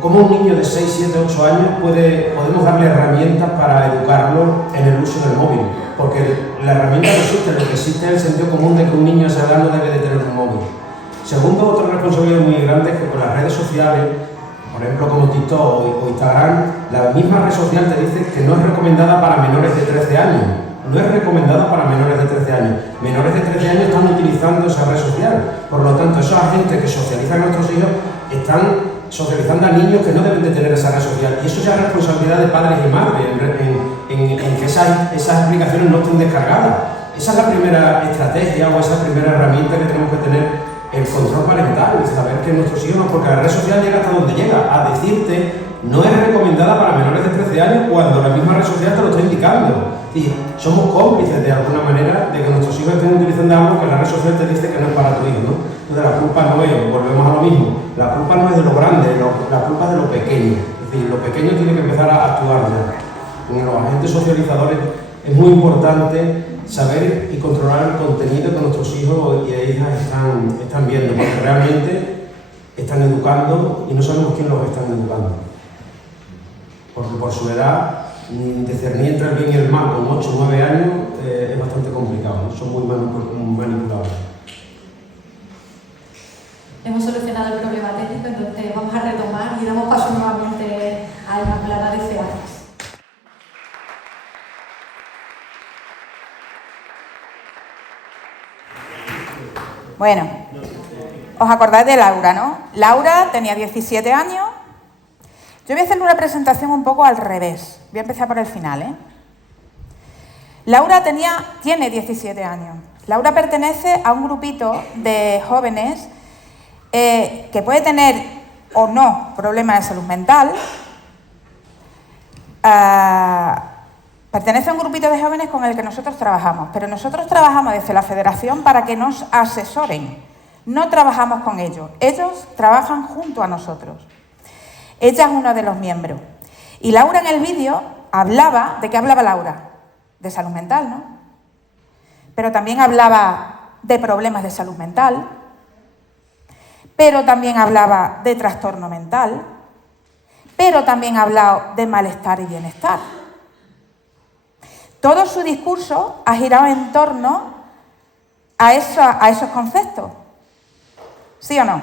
como un niño de 6, 7, 8 años podemos darle herramientas para educarlo en el uso del móvil. Porque la herramienta no existe, lo que existe es el sentido común de que un niño a esa edad no debe de tener un móvil. Segundo, otra responsabilidad muy grande es que con las redes sociales, por ejemplo como TikTok o Instagram, la misma red social te dice que no es recomendada para menores de 13 años. No es recomendada para menores de 13 años. Menores de 13 años están utilizando esa red social. Por lo tanto, esos agentes que socializan a nuestros hijos están socializando a niños que no deben de tener esa red social. Y eso ya es responsabilidad de padres y madres en que esas aplicaciones no estén descargadas. Esa es la primera estrategia o esa primera herramienta que tenemos que tener, el control parental, saber que nuestros hijos, porque la red social llega hasta donde llega, a decirte no es recomendada para menores de 13 años cuando la misma red social te lo está indicando. Y somos cómplices de alguna manera de que nuestros hijos estén utilizando algo que la red social te dice que no es para tu hijo, ¿no? Entonces la culpa no es, volvemos a lo mismo, la culpa no es de lo grande, la culpa es de lo pequeño. Es decir, lo pequeño tiene que empezar a actuar ya. En los agentes socializadores es muy importante saber y controlar el contenido que nuestros hijos y hijas están viendo, porque realmente están educando y no sabemos quién los está educando. Porque por su edad, discernir entre el bien y el mal con 8 o 9 años es bastante complicado, ¿no? Son muy manipulables. Hemos solucionado el problema técnico, entonces vamos a retomar y damos paso nuevamente a Inmaculada de Ceajes. Bueno, os acordáis de Laura, ¿no? Laura tenía 17 años. Yo voy a hacerle una presentación un poco al revés. Voy a empezar por el final, ¿eh? Laura tiene 17 años. Laura pertenece a un grupito de jóvenes que puede tener o no problemas de salud mental. Pertenece a un grupito de jóvenes con el que nosotros trabajamos, pero nosotros trabajamos desde la Federación para que nos asesoren. No trabajamos con ellos, ellos trabajan junto a nosotros. Ella es uno de los miembros. Y Laura en el vídeo hablaba, ¿de qué hablaba Laura? De salud mental, ¿no? Pero también hablaba de problemas de salud mental, pero también hablaba de trastorno mental, pero también ha hablado de malestar y bienestar. Todo su discurso ha girado en torno a esos conceptos. ¿Sí o no?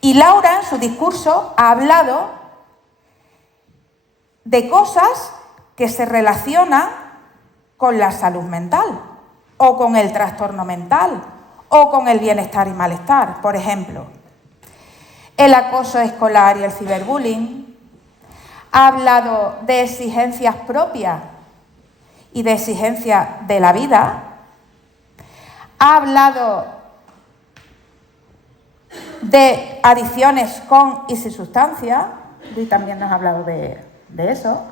Y Laura, en su discurso, ha hablado de cosas que se relacionan con la salud mental, o con el trastorno mental, o con el bienestar y malestar. Por ejemplo, el acoso escolar y el ciberbullying. Ha hablado de exigencias propias y de exigencias de la vida. Ha hablado de adicciones con y sin sustancias, y también nos ha hablado de eso.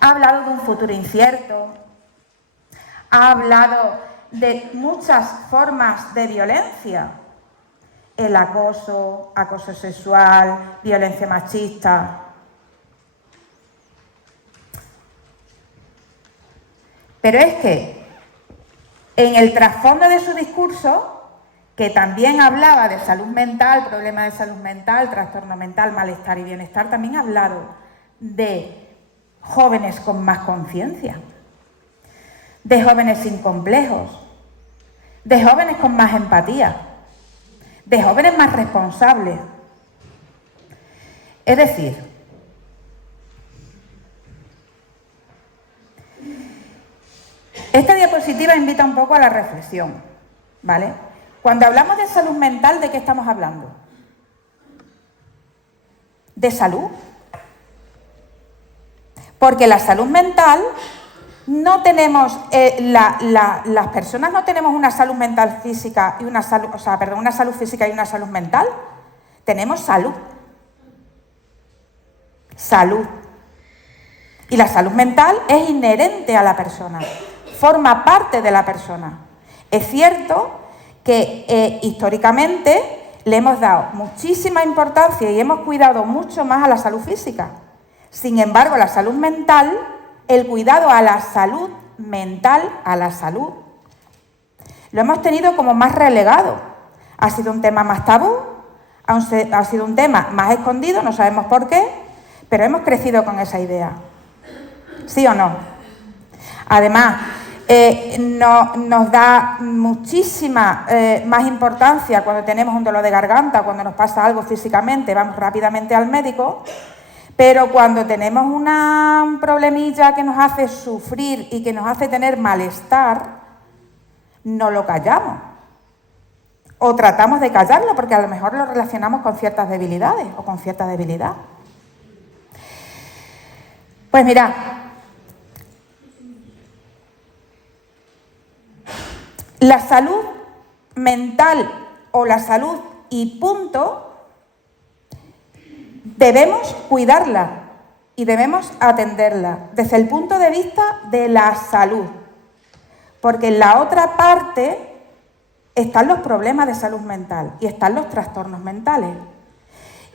Ha hablado de un futuro incierto. Ha hablado de muchas formas de violencia. El acoso, acoso sexual, violencia machista. Pero es que en el trasfondo de su discurso que también hablaba de salud mental, problemas de salud mental, trastorno mental, malestar y bienestar, también ha hablado de jóvenes con más conciencia, de jóvenes sin complejos, de jóvenes con más empatía, de jóvenes más responsables. Es decir, esta diapositiva invita un poco a la reflexión, ¿vale? Cuando hablamos de salud mental, ¿de qué estamos hablando? ¿De salud? Porque la salud mental no tenemos, las personas no tenemos una salud mental física y una salud, una salud física y una salud mental. Tenemos salud. Salud. Y la salud mental es inherente a la persona, forma parte de la persona. Es cierto que históricamente le hemos dado muchísima importancia y hemos cuidado mucho más a la salud física. Sin embargo, la salud mental, el cuidado a la salud mental, a la salud, lo hemos tenido como más relegado. Ha sido un tema más tabú, ha sido un tema más escondido, no sabemos por qué, pero hemos crecido con esa idea. ¿Sí o no? Además, nos da muchísima más importancia cuando tenemos un dolor de garganta, cuando nos pasa algo físicamente, vamos rápidamente al médico, pero cuando tenemos un problemilla que nos hace sufrir y que nos hace tener malestar, no lo callamos. O tratamos de callarlo porque a lo mejor lo relacionamos con ciertas debilidades o con cierta debilidad. Pues mirad, la salud mental o la salud y punto, debemos cuidarla y debemos atenderla desde el punto de vista de la salud, porque en la otra parte están los problemas de salud mental y están los trastornos mentales.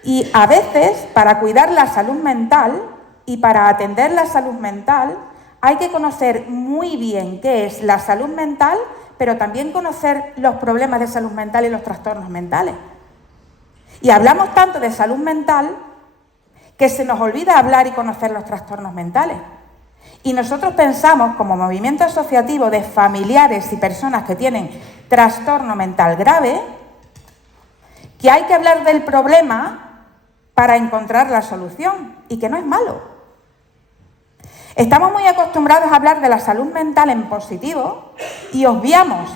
Y a veces, para cuidar la salud mental y para atender la salud mental, hay que conocer muy bien qué es la salud mental, pero también conocer los problemas de salud mental y los trastornos mentales. Y hablamos tanto de salud mental que se nos olvida hablar y conocer los trastornos mentales. Y nosotros pensamos, como movimiento asociativo de familiares y personas que tienen trastorno mental grave, que hay que hablar del problema para encontrar la solución, y que no es malo. Estamos muy acostumbrados a hablar de la salud mental en positivo y obviamos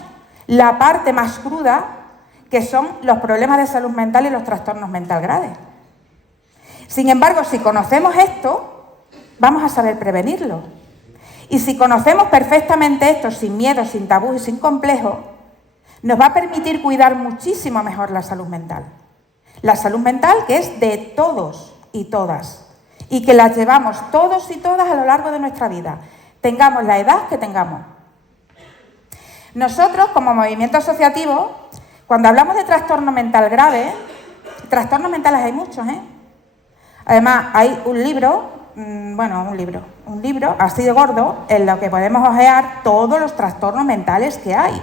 la parte más cruda, que son los problemas de salud mental y los trastornos mental graves. Sin embargo, si conocemos esto, vamos a saber prevenirlo. Y si conocemos perfectamente esto, sin miedo, sin tabú y sin complejo, nos va a permitir cuidar muchísimo mejor la salud mental. La salud mental que es de todos y todas, y que la llevamos todos y todas a lo largo de nuestra vida, tengamos la edad que tengamos. Nosotros, como movimiento asociativo, cuando hablamos de trastorno mental grave, trastornos mentales hay muchos, Además, hay un libro así de gordo, en lo que podemos ojear todos los trastornos mentales que hay.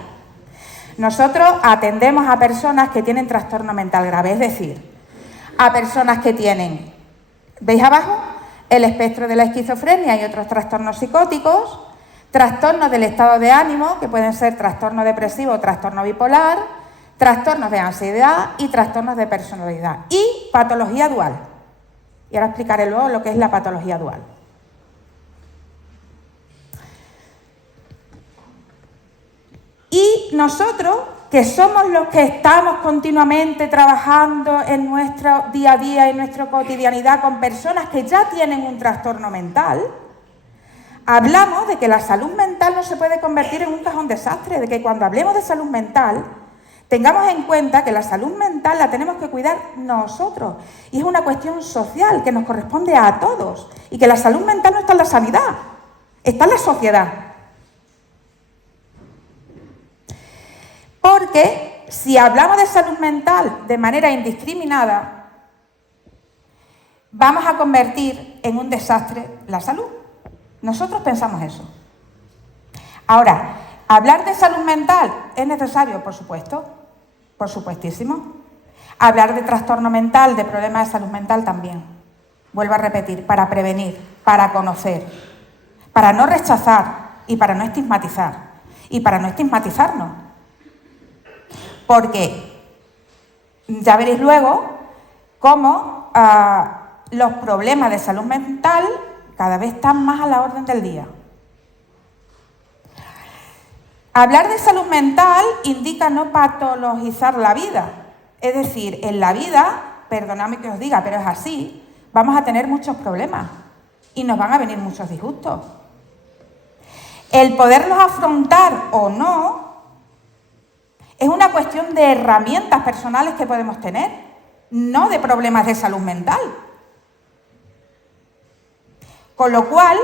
Nosotros atendemos a personas que tienen trastorno mental grave, es decir, a personas que tienen, ¿veis abajo? El espectro de la esquizofrenia y otros trastornos psicóticos, trastornos del estado de ánimo, que pueden ser trastorno depresivo o trastorno bipolar, trastornos de ansiedad y trastornos de personalidad, y patología dual. Y ahora explicaré luego lo que es la patología dual. Y nosotros, que somos los que estamos continuamente trabajando en nuestro día a día, en nuestra cotidianidad con personas que ya tienen un trastorno mental, hablamos de que la salud mental no se puede convertir en un cajón desastre, de que cuando hablemos de salud mental, tengamos en cuenta que la salud mental la tenemos que cuidar nosotros. Y es una cuestión social que nos corresponde a todos. Y que la salud mental no está en la sanidad, está en la sociedad. Porque si hablamos de salud mental de manera indiscriminada, vamos a convertir en un desastre la salud. Nosotros pensamos eso. Ahora, ¿hablar de salud mental es necesario? Por supuesto. por supuestísimo. Hablar de trastorno mental, de problemas de salud mental también. Vuelvo a repetir, para prevenir, para conocer, para no rechazar y para no estigmatizar. Y para no estigmatizarnos. Porque ya veréis luego cómo los problemas de salud mental cada vez están más a la orden del día. Hablar de salud mental indica no patologizar la vida. Es decir, en la vida, perdonadme que os diga, pero es así, vamos a tener muchos problemas y nos van a venir muchos disgustos. El poderlos afrontar o no es una cuestión de herramientas personales que podemos tener, no de problemas de salud mental. Con lo cual,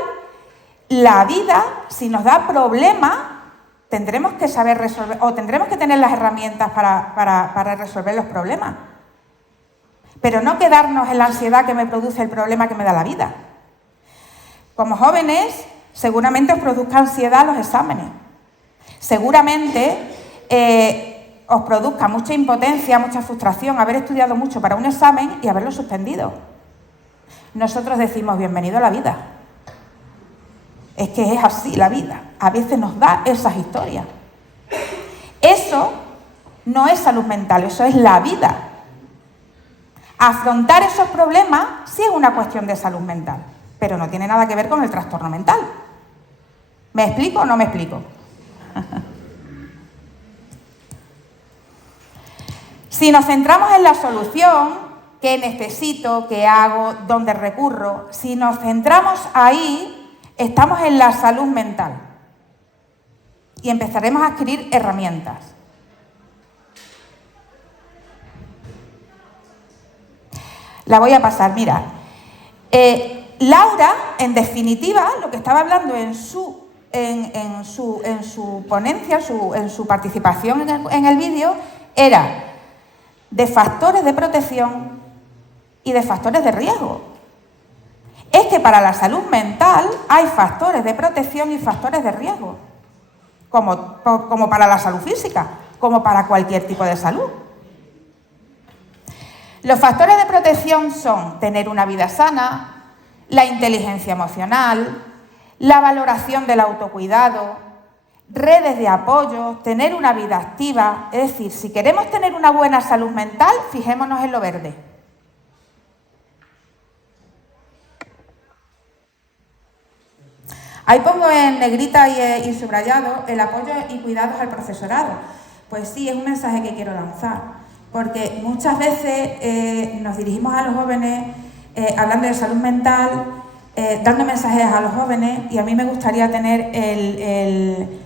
la vida, si nos da problemas, tendremos que saber resolver, o tendremos que tener las herramientas para resolver los problemas. Pero no quedarnos en la ansiedad que me produce el problema que me da la vida. Como jóvenes, seguramente os produzca ansiedad los exámenes. Seguramente os produzca mucha impotencia, mucha frustración haber estudiado mucho para un examen y haberlo suspendido. Nosotros decimos bienvenido a la vida. Es que es así la vida. A veces nos da esas historias. Eso no es salud mental, eso es la vida. Afrontar esos problemas sí es una cuestión de salud mental, pero no tiene nada que ver con el trastorno mental. ¿Me explico o no me explico? Si nos centramos en la solución, qué necesito, qué hago, dónde recurro, si nos centramos ahí, estamos en la salud mental y empezaremos a adquirir herramientas. La voy a pasar, mira. Laura, en definitiva, lo que estaba hablando en su ponencia, en su participación en el vídeo, era de factores de protección y de factores de riesgo. Es que para la salud mental hay factores de protección y factores de riesgo, como para la salud física, como para cualquier tipo de salud. Los factores de protección son tener una vida sana, la inteligencia emocional, la valoración del autocuidado, redes de apoyo, tener una vida activa. Es decir, si queremos tener una buena salud mental, fijémonos en lo verde. Ahí pongo en negrita y subrayado el apoyo y cuidados al profesorado. Pues sí, es un mensaje que quiero lanzar, porque muchas veces nos dirigimos a los jóvenes hablando de salud mental, dando mensajes a los jóvenes, y a mí me gustaría tener el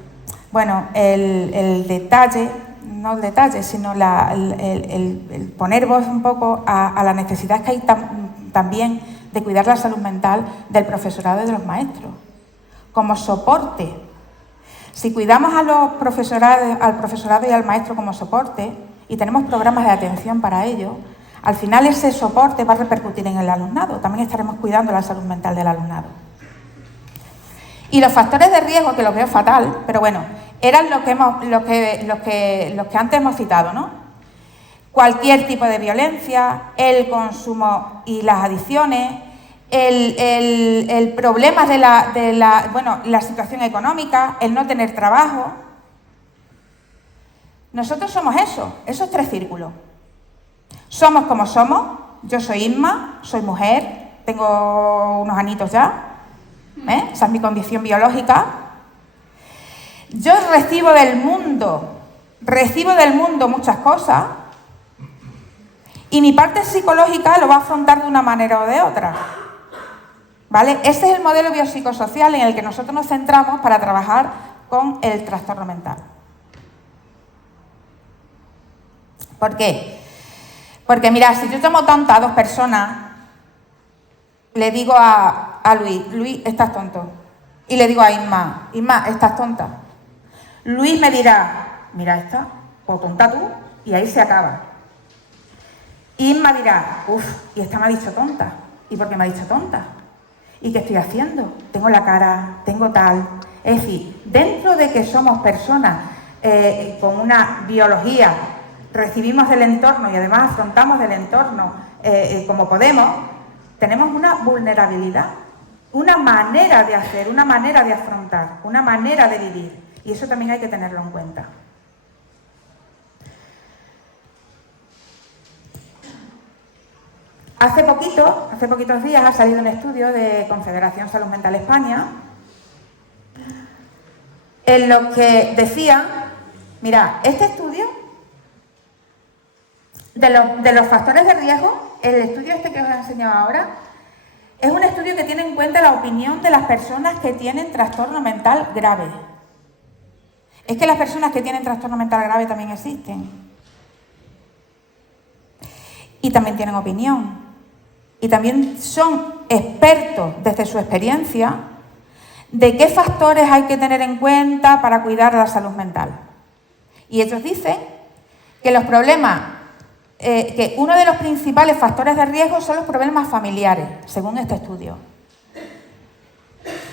detalle, no el detalle, sino el poner voz un poco a la necesidad que hay también de cuidar la salud mental del profesorado y de los maestros, como soporte. Si cuidamos al profesorado y al maestro como soporte, y tenemos programas de atención para ello, al final ese soporte va a repercutir en el alumnado. También estaremos cuidando la salud mental del alumnado. Y los factores de riesgo, que los veo fatal, pero bueno, eran los que antes hemos citado, ¿no? Cualquier tipo de violencia, el consumo y las adicciones, el problema de la situación económica, el no tener trabajo. Nosotros somos esos tres círculos. Somos como somos. Yo soy Inma, soy mujer, tengo unos añitos ya, esa es mi condición biológica. Yo recibo del mundo muchas cosas, y mi parte psicológica lo va a afrontar de una manera o de otra. ¿Vale? Ese es el modelo biopsicosocial en el que nosotros nos centramos para trabajar con el trastorno mental. ¿Por qué? Porque mirad, si yo tomo tonta a dos personas, le digo a Luis, estás tonto. Y le digo a Inma, estás tonta. Luis me dirá, mira esta, o tonta tú, y ahí se acaba. Inma dirá, y esta me ha dicho tonta. ¿Y por qué me ha dicho tonta? ¿Y qué estoy haciendo? Tengo la cara, tengo tal. Es decir, dentro de que somos personas con una biología recibimos del entorno y además afrontamos del entorno como podemos, tenemos una vulnerabilidad, una manera de hacer, una manera de afrontar, una manera de vivir. Y eso también hay que tenerlo en cuenta. Hace poquitos días ha salido un estudio de Confederación Salud Mental España en lo que decía, mira, este estudio de los factores de riesgo, el estudio este que os he enseñado ahora, es un estudio que tiene en cuenta la opinión de las personas que tienen trastorno mental grave. Es que las personas que tienen trastorno mental grave también existen. Y también tienen opinión. Y también son expertos desde su experiencia de qué factores hay que tener en cuenta para cuidar la salud mental. Y ellos dicen que los problemas, que uno de los principales factores de riesgo son los problemas familiares, según este estudio.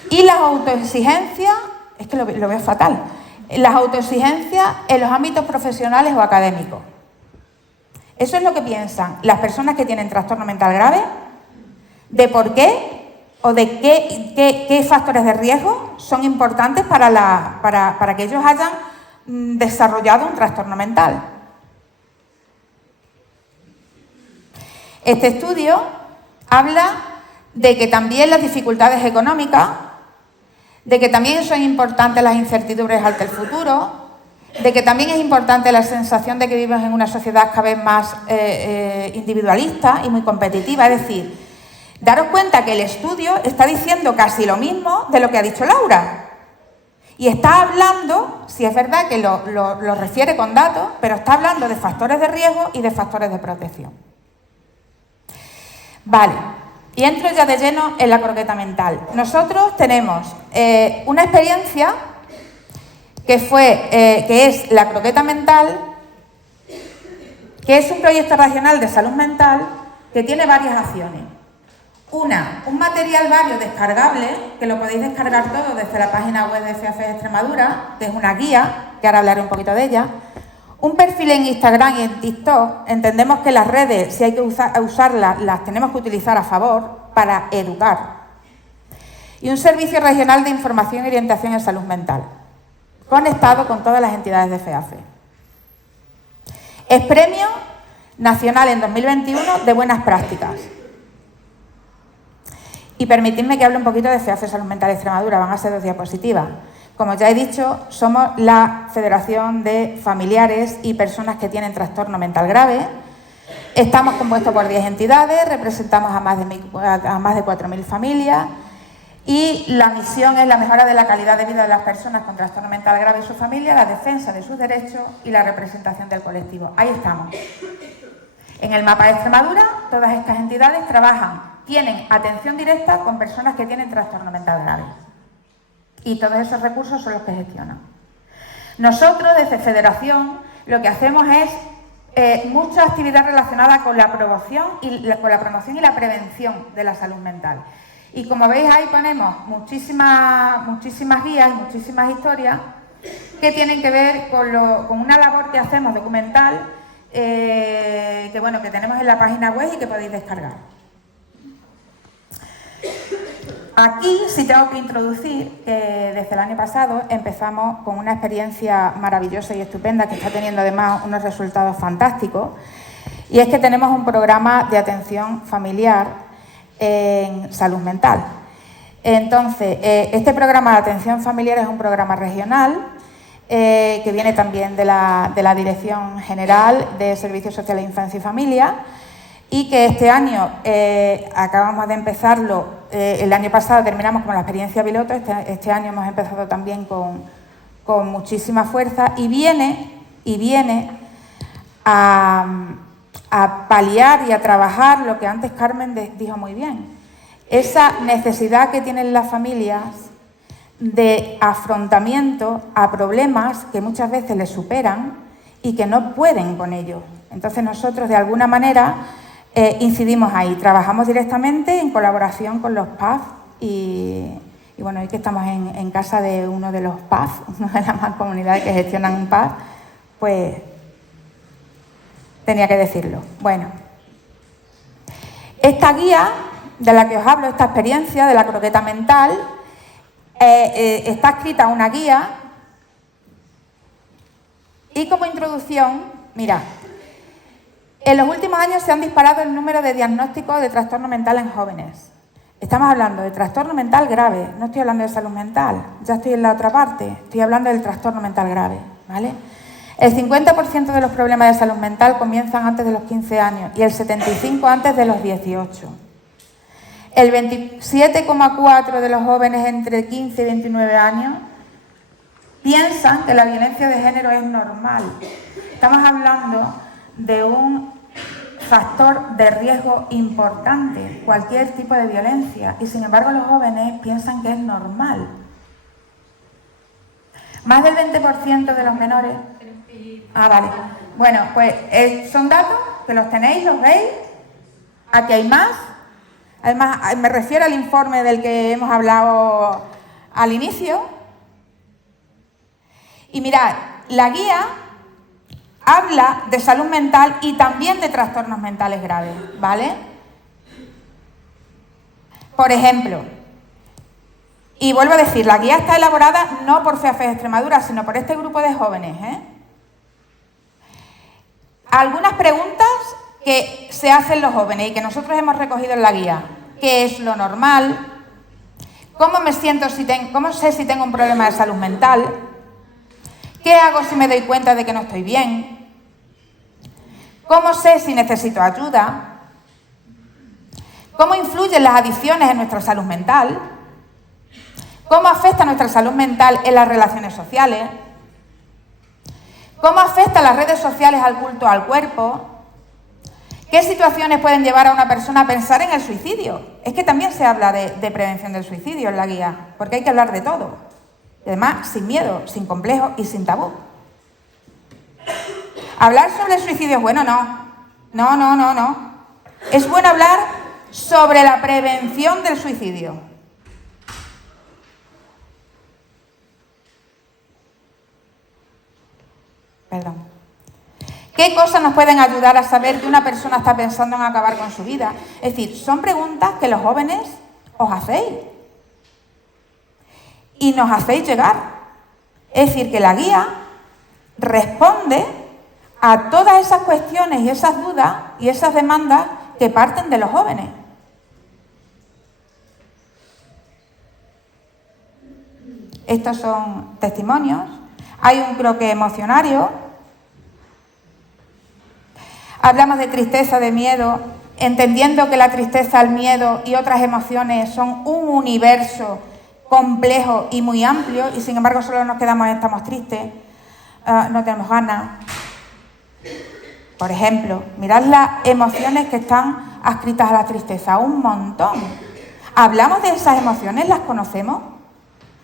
Y las autoexigencias, es que lo veo fatal, las autoexigencias en los ámbitos profesionales o académicos. Eso es lo que piensan las personas que tienen trastorno mental grave, de por qué o de qué factores de riesgo son importantes para que ellos hayan desarrollado un trastorno mental. Este estudio habla de que también las dificultades económicas, de que también son importantes las incertidumbres ante el futuro, de que también es importante la sensación de que vivimos en una sociedad cada vez más individualista y muy competitiva. Es decir, daros cuenta que el estudio está diciendo casi lo mismo de lo que ha dicho Laura. Y está hablando, si es verdad que lo refiere con datos, pero está hablando de factores de riesgo y de factores de protección. Vale, y entro ya de lleno en la croqueta mental. Nosotros tenemos una experiencia que es la croqueta mental, que es un proyecto regional de salud mental que tiene varias acciones. Una, un material vario descargable, que lo podéis descargar todo desde la página web de FAF Extremadura, que es una guía, que ahora hablaré un poquito de ella. Un perfil en Instagram y en TikTok. Entendemos que las redes, si hay que usarlas, las tenemos que utilizar a favor para educar. Y un servicio regional de información y orientación en salud mental, conectado con todas las entidades de FEAFE. Es Premio Nacional en 2021 de Buenas Prácticas. Y permitidme que hable un poquito de FEAFE Salud Mental Extremadura, van a ser 2 diapositivas. Como ya he dicho, somos la Federación de Familiares y Personas que tienen trastorno mental grave. Estamos compuestos por 10 entidades, representamos a más de 4.000 familias. Y la misión es la mejora de la calidad de vida de las personas con trastorno mental grave y su familia, la defensa de sus derechos y la representación del colectivo. Ahí estamos. En el mapa de Extremadura, todas estas entidades tienen atención directa con personas que tienen trastorno mental grave. Y todos esos recursos son los que gestionan. Nosotros, desde Federación, lo que hacemos es mucha actividad relacionada con la promoción y la prevención de la salud mental. Y como veis ahí ponemos muchísimas guías, muchísimas historias que tienen que ver con una labor que hacemos documental que tenemos en la página web y que podéis descargar. Aquí sí tengo que introducir que desde el año pasado empezamos con una experiencia maravillosa y estupenda que está teniendo además unos resultados fantásticos, y es que tenemos un programa de atención familiar en salud mental. Entonces, este programa de atención familiar es un programa regional que viene también de la Dirección General de Servicios Sociales de Infancia y Familia, y que este año acabamos de empezarlo. El año pasado terminamos con la experiencia piloto, este año hemos empezado también con muchísima fuerza y viene a paliar y a trabajar lo que antes Carmen dijo muy bien, esa necesidad que tienen las familias de afrontamiento a problemas que muchas veces les superan y que no pueden con ellos. Entonces nosotros de alguna manera incidimos ahí, trabajamos directamente en colaboración con los PAF y hoy que estamos en casa de uno de los PAF, una de las más comunidades que gestionan un PAF, pues tenía que decirlo. Bueno, esta guía de la que os hablo, esta experiencia de la croqueta mental, está escrita una guía y como introducción, mirad, en los últimos años se han disparado el número de diagnósticos de trastorno mental en jóvenes. Estamos hablando de trastorno mental grave, no estoy hablando de salud mental, ya estoy en la otra parte, estoy hablando del trastorno mental grave, ¿vale? El 50% de los problemas de salud mental comienzan antes de los 15 años y el 75% antes de los 18. El 27,4% de los jóvenes entre 15 y 29 años piensan que la violencia de género es normal. Estamos hablando de un factor de riesgo importante, cualquier tipo de violencia, y sin embargo los jóvenes piensan que es normal. Más del 20% de los menores... vale. Bueno, pues son datos que los tenéis, los veis. Aquí hay más. Además, me refiero al informe del que hemos hablado al inicio. Y mirad, la guía habla de salud mental y también de trastornos mentales graves, ¿vale? Por ejemplo, y vuelvo a decir, la guía está elaborada no por FEAFES Extremadura, sino por este grupo de jóvenes, Algunas preguntas que se hacen los jóvenes y que nosotros hemos recogido en la guía. ¿Qué es lo normal? ¿Cómo me siento cómo sé si tengo un problema de salud mental? ¿Qué hago si me doy cuenta de que no estoy bien? ¿Cómo sé si necesito ayuda? ¿Cómo influyen las adicciones en nuestra salud mental? ¿Cómo afecta nuestra salud mental en las relaciones sociales? ¿Cómo afectan las redes sociales al culto al cuerpo? ¿Qué situaciones pueden llevar a una persona a pensar en el suicidio? Es que también se habla de prevención del suicidio en la guía, porque hay que hablar de todo. Y además, sin miedo, sin complejo y sin tabú. ¿Hablar sobre el suicidio es bueno? No. Es bueno hablar sobre la prevención del suicidio. Perdón. ¿Qué cosas nos pueden ayudar a saber que una persona está pensando en acabar con su vida? Es decir, son preguntas que los jóvenes os hacéis y nos hacéis llegar. Es decir, que la guía responde a todas esas cuestiones y esas dudas y esas demandas que parten de los jóvenes. Estos son testimonios. Hay un croquis emocionario. Hablamos de tristeza, de miedo, entendiendo que la tristeza, el miedo y otras emociones son un universo complejo y muy amplio, y sin embargo solo nos quedamos, estamos tristes, no tenemos ganas. Por ejemplo, mirad las emociones que están adscritas a la tristeza, un montón. ¿Hablamos de esas emociones? ¿Las conocemos?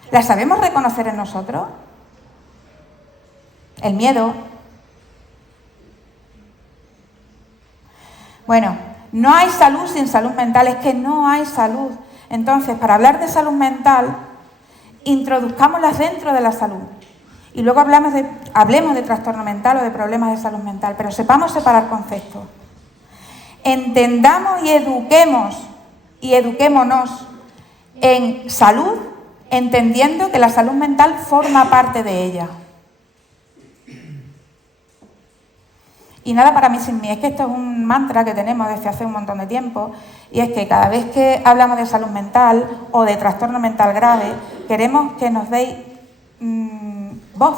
¿Las sabemos reconocer en nosotros? El miedo. Bueno, no hay salud sin salud mental, es que no hay salud. Entonces, para hablar de salud mental, introduzcámosla dentro de la salud. Y luego hablemos de trastorno mental o de problemas de salud mental, pero sepamos separar conceptos. Entendamos y eduquémonos en salud, entendiendo que la salud mental forma parte de ella. Y nada para mí sin mí, es que esto es un mantra que tenemos desde hace un montón de tiempo, y es que cada vez que hablamos de salud mental o de trastorno mental grave, queremos que nos deis voz,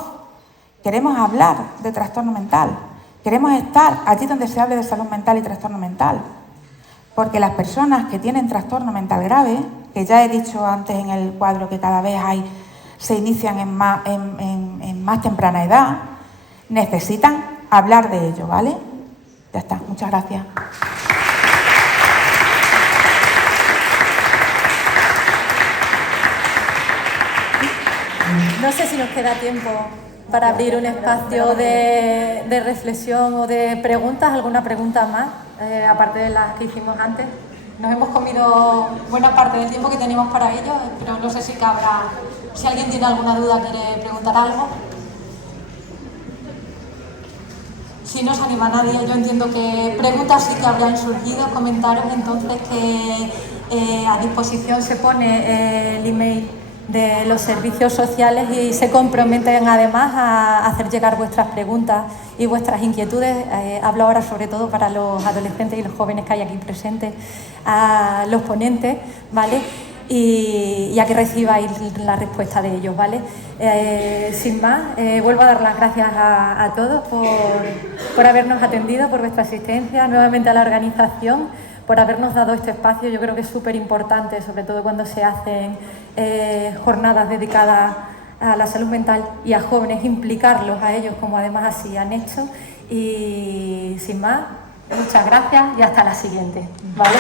queremos hablar de trastorno mental, queremos estar allí donde se hable de salud mental y trastorno mental, porque las personas que tienen trastorno mental grave, que ya he dicho antes en el cuadro que cada vez se inician en más temprana edad, necesitan hablar de ello, ¿vale? Ya está, muchas gracias. No sé si nos queda tiempo para abrir un espacio de reflexión o de preguntas, alguna pregunta más, aparte de las que hicimos antes. Nos hemos comido buena parte del tiempo que teníamos para ello, pero no sé si alguien tiene alguna duda, quiere preguntar algo. si no se anima nadie, yo entiendo que preguntas sí que habrían surgido, comentarios, entonces que a disposición se pone el email de los servicios sociales y se comprometen además a hacer llegar vuestras preguntas y vuestras inquietudes. Hablo ahora sobre todo para los adolescentes y los jóvenes que hay aquí presentes, a los ponentes, ¿vale? Y a que recibáis la respuesta de ellos, ¿vale? Sin más, vuelvo a dar las gracias a todos por habernos atendido, por vuestra asistencia, nuevamente a la organización, por habernos dado este espacio. Yo creo que es súper importante, sobre todo cuando se hacen jornadas dedicadas a la salud mental y a jóvenes, implicarlos a ellos, como además así han hecho. Y sin más, muchas gracias y hasta la siguiente, ¿vale?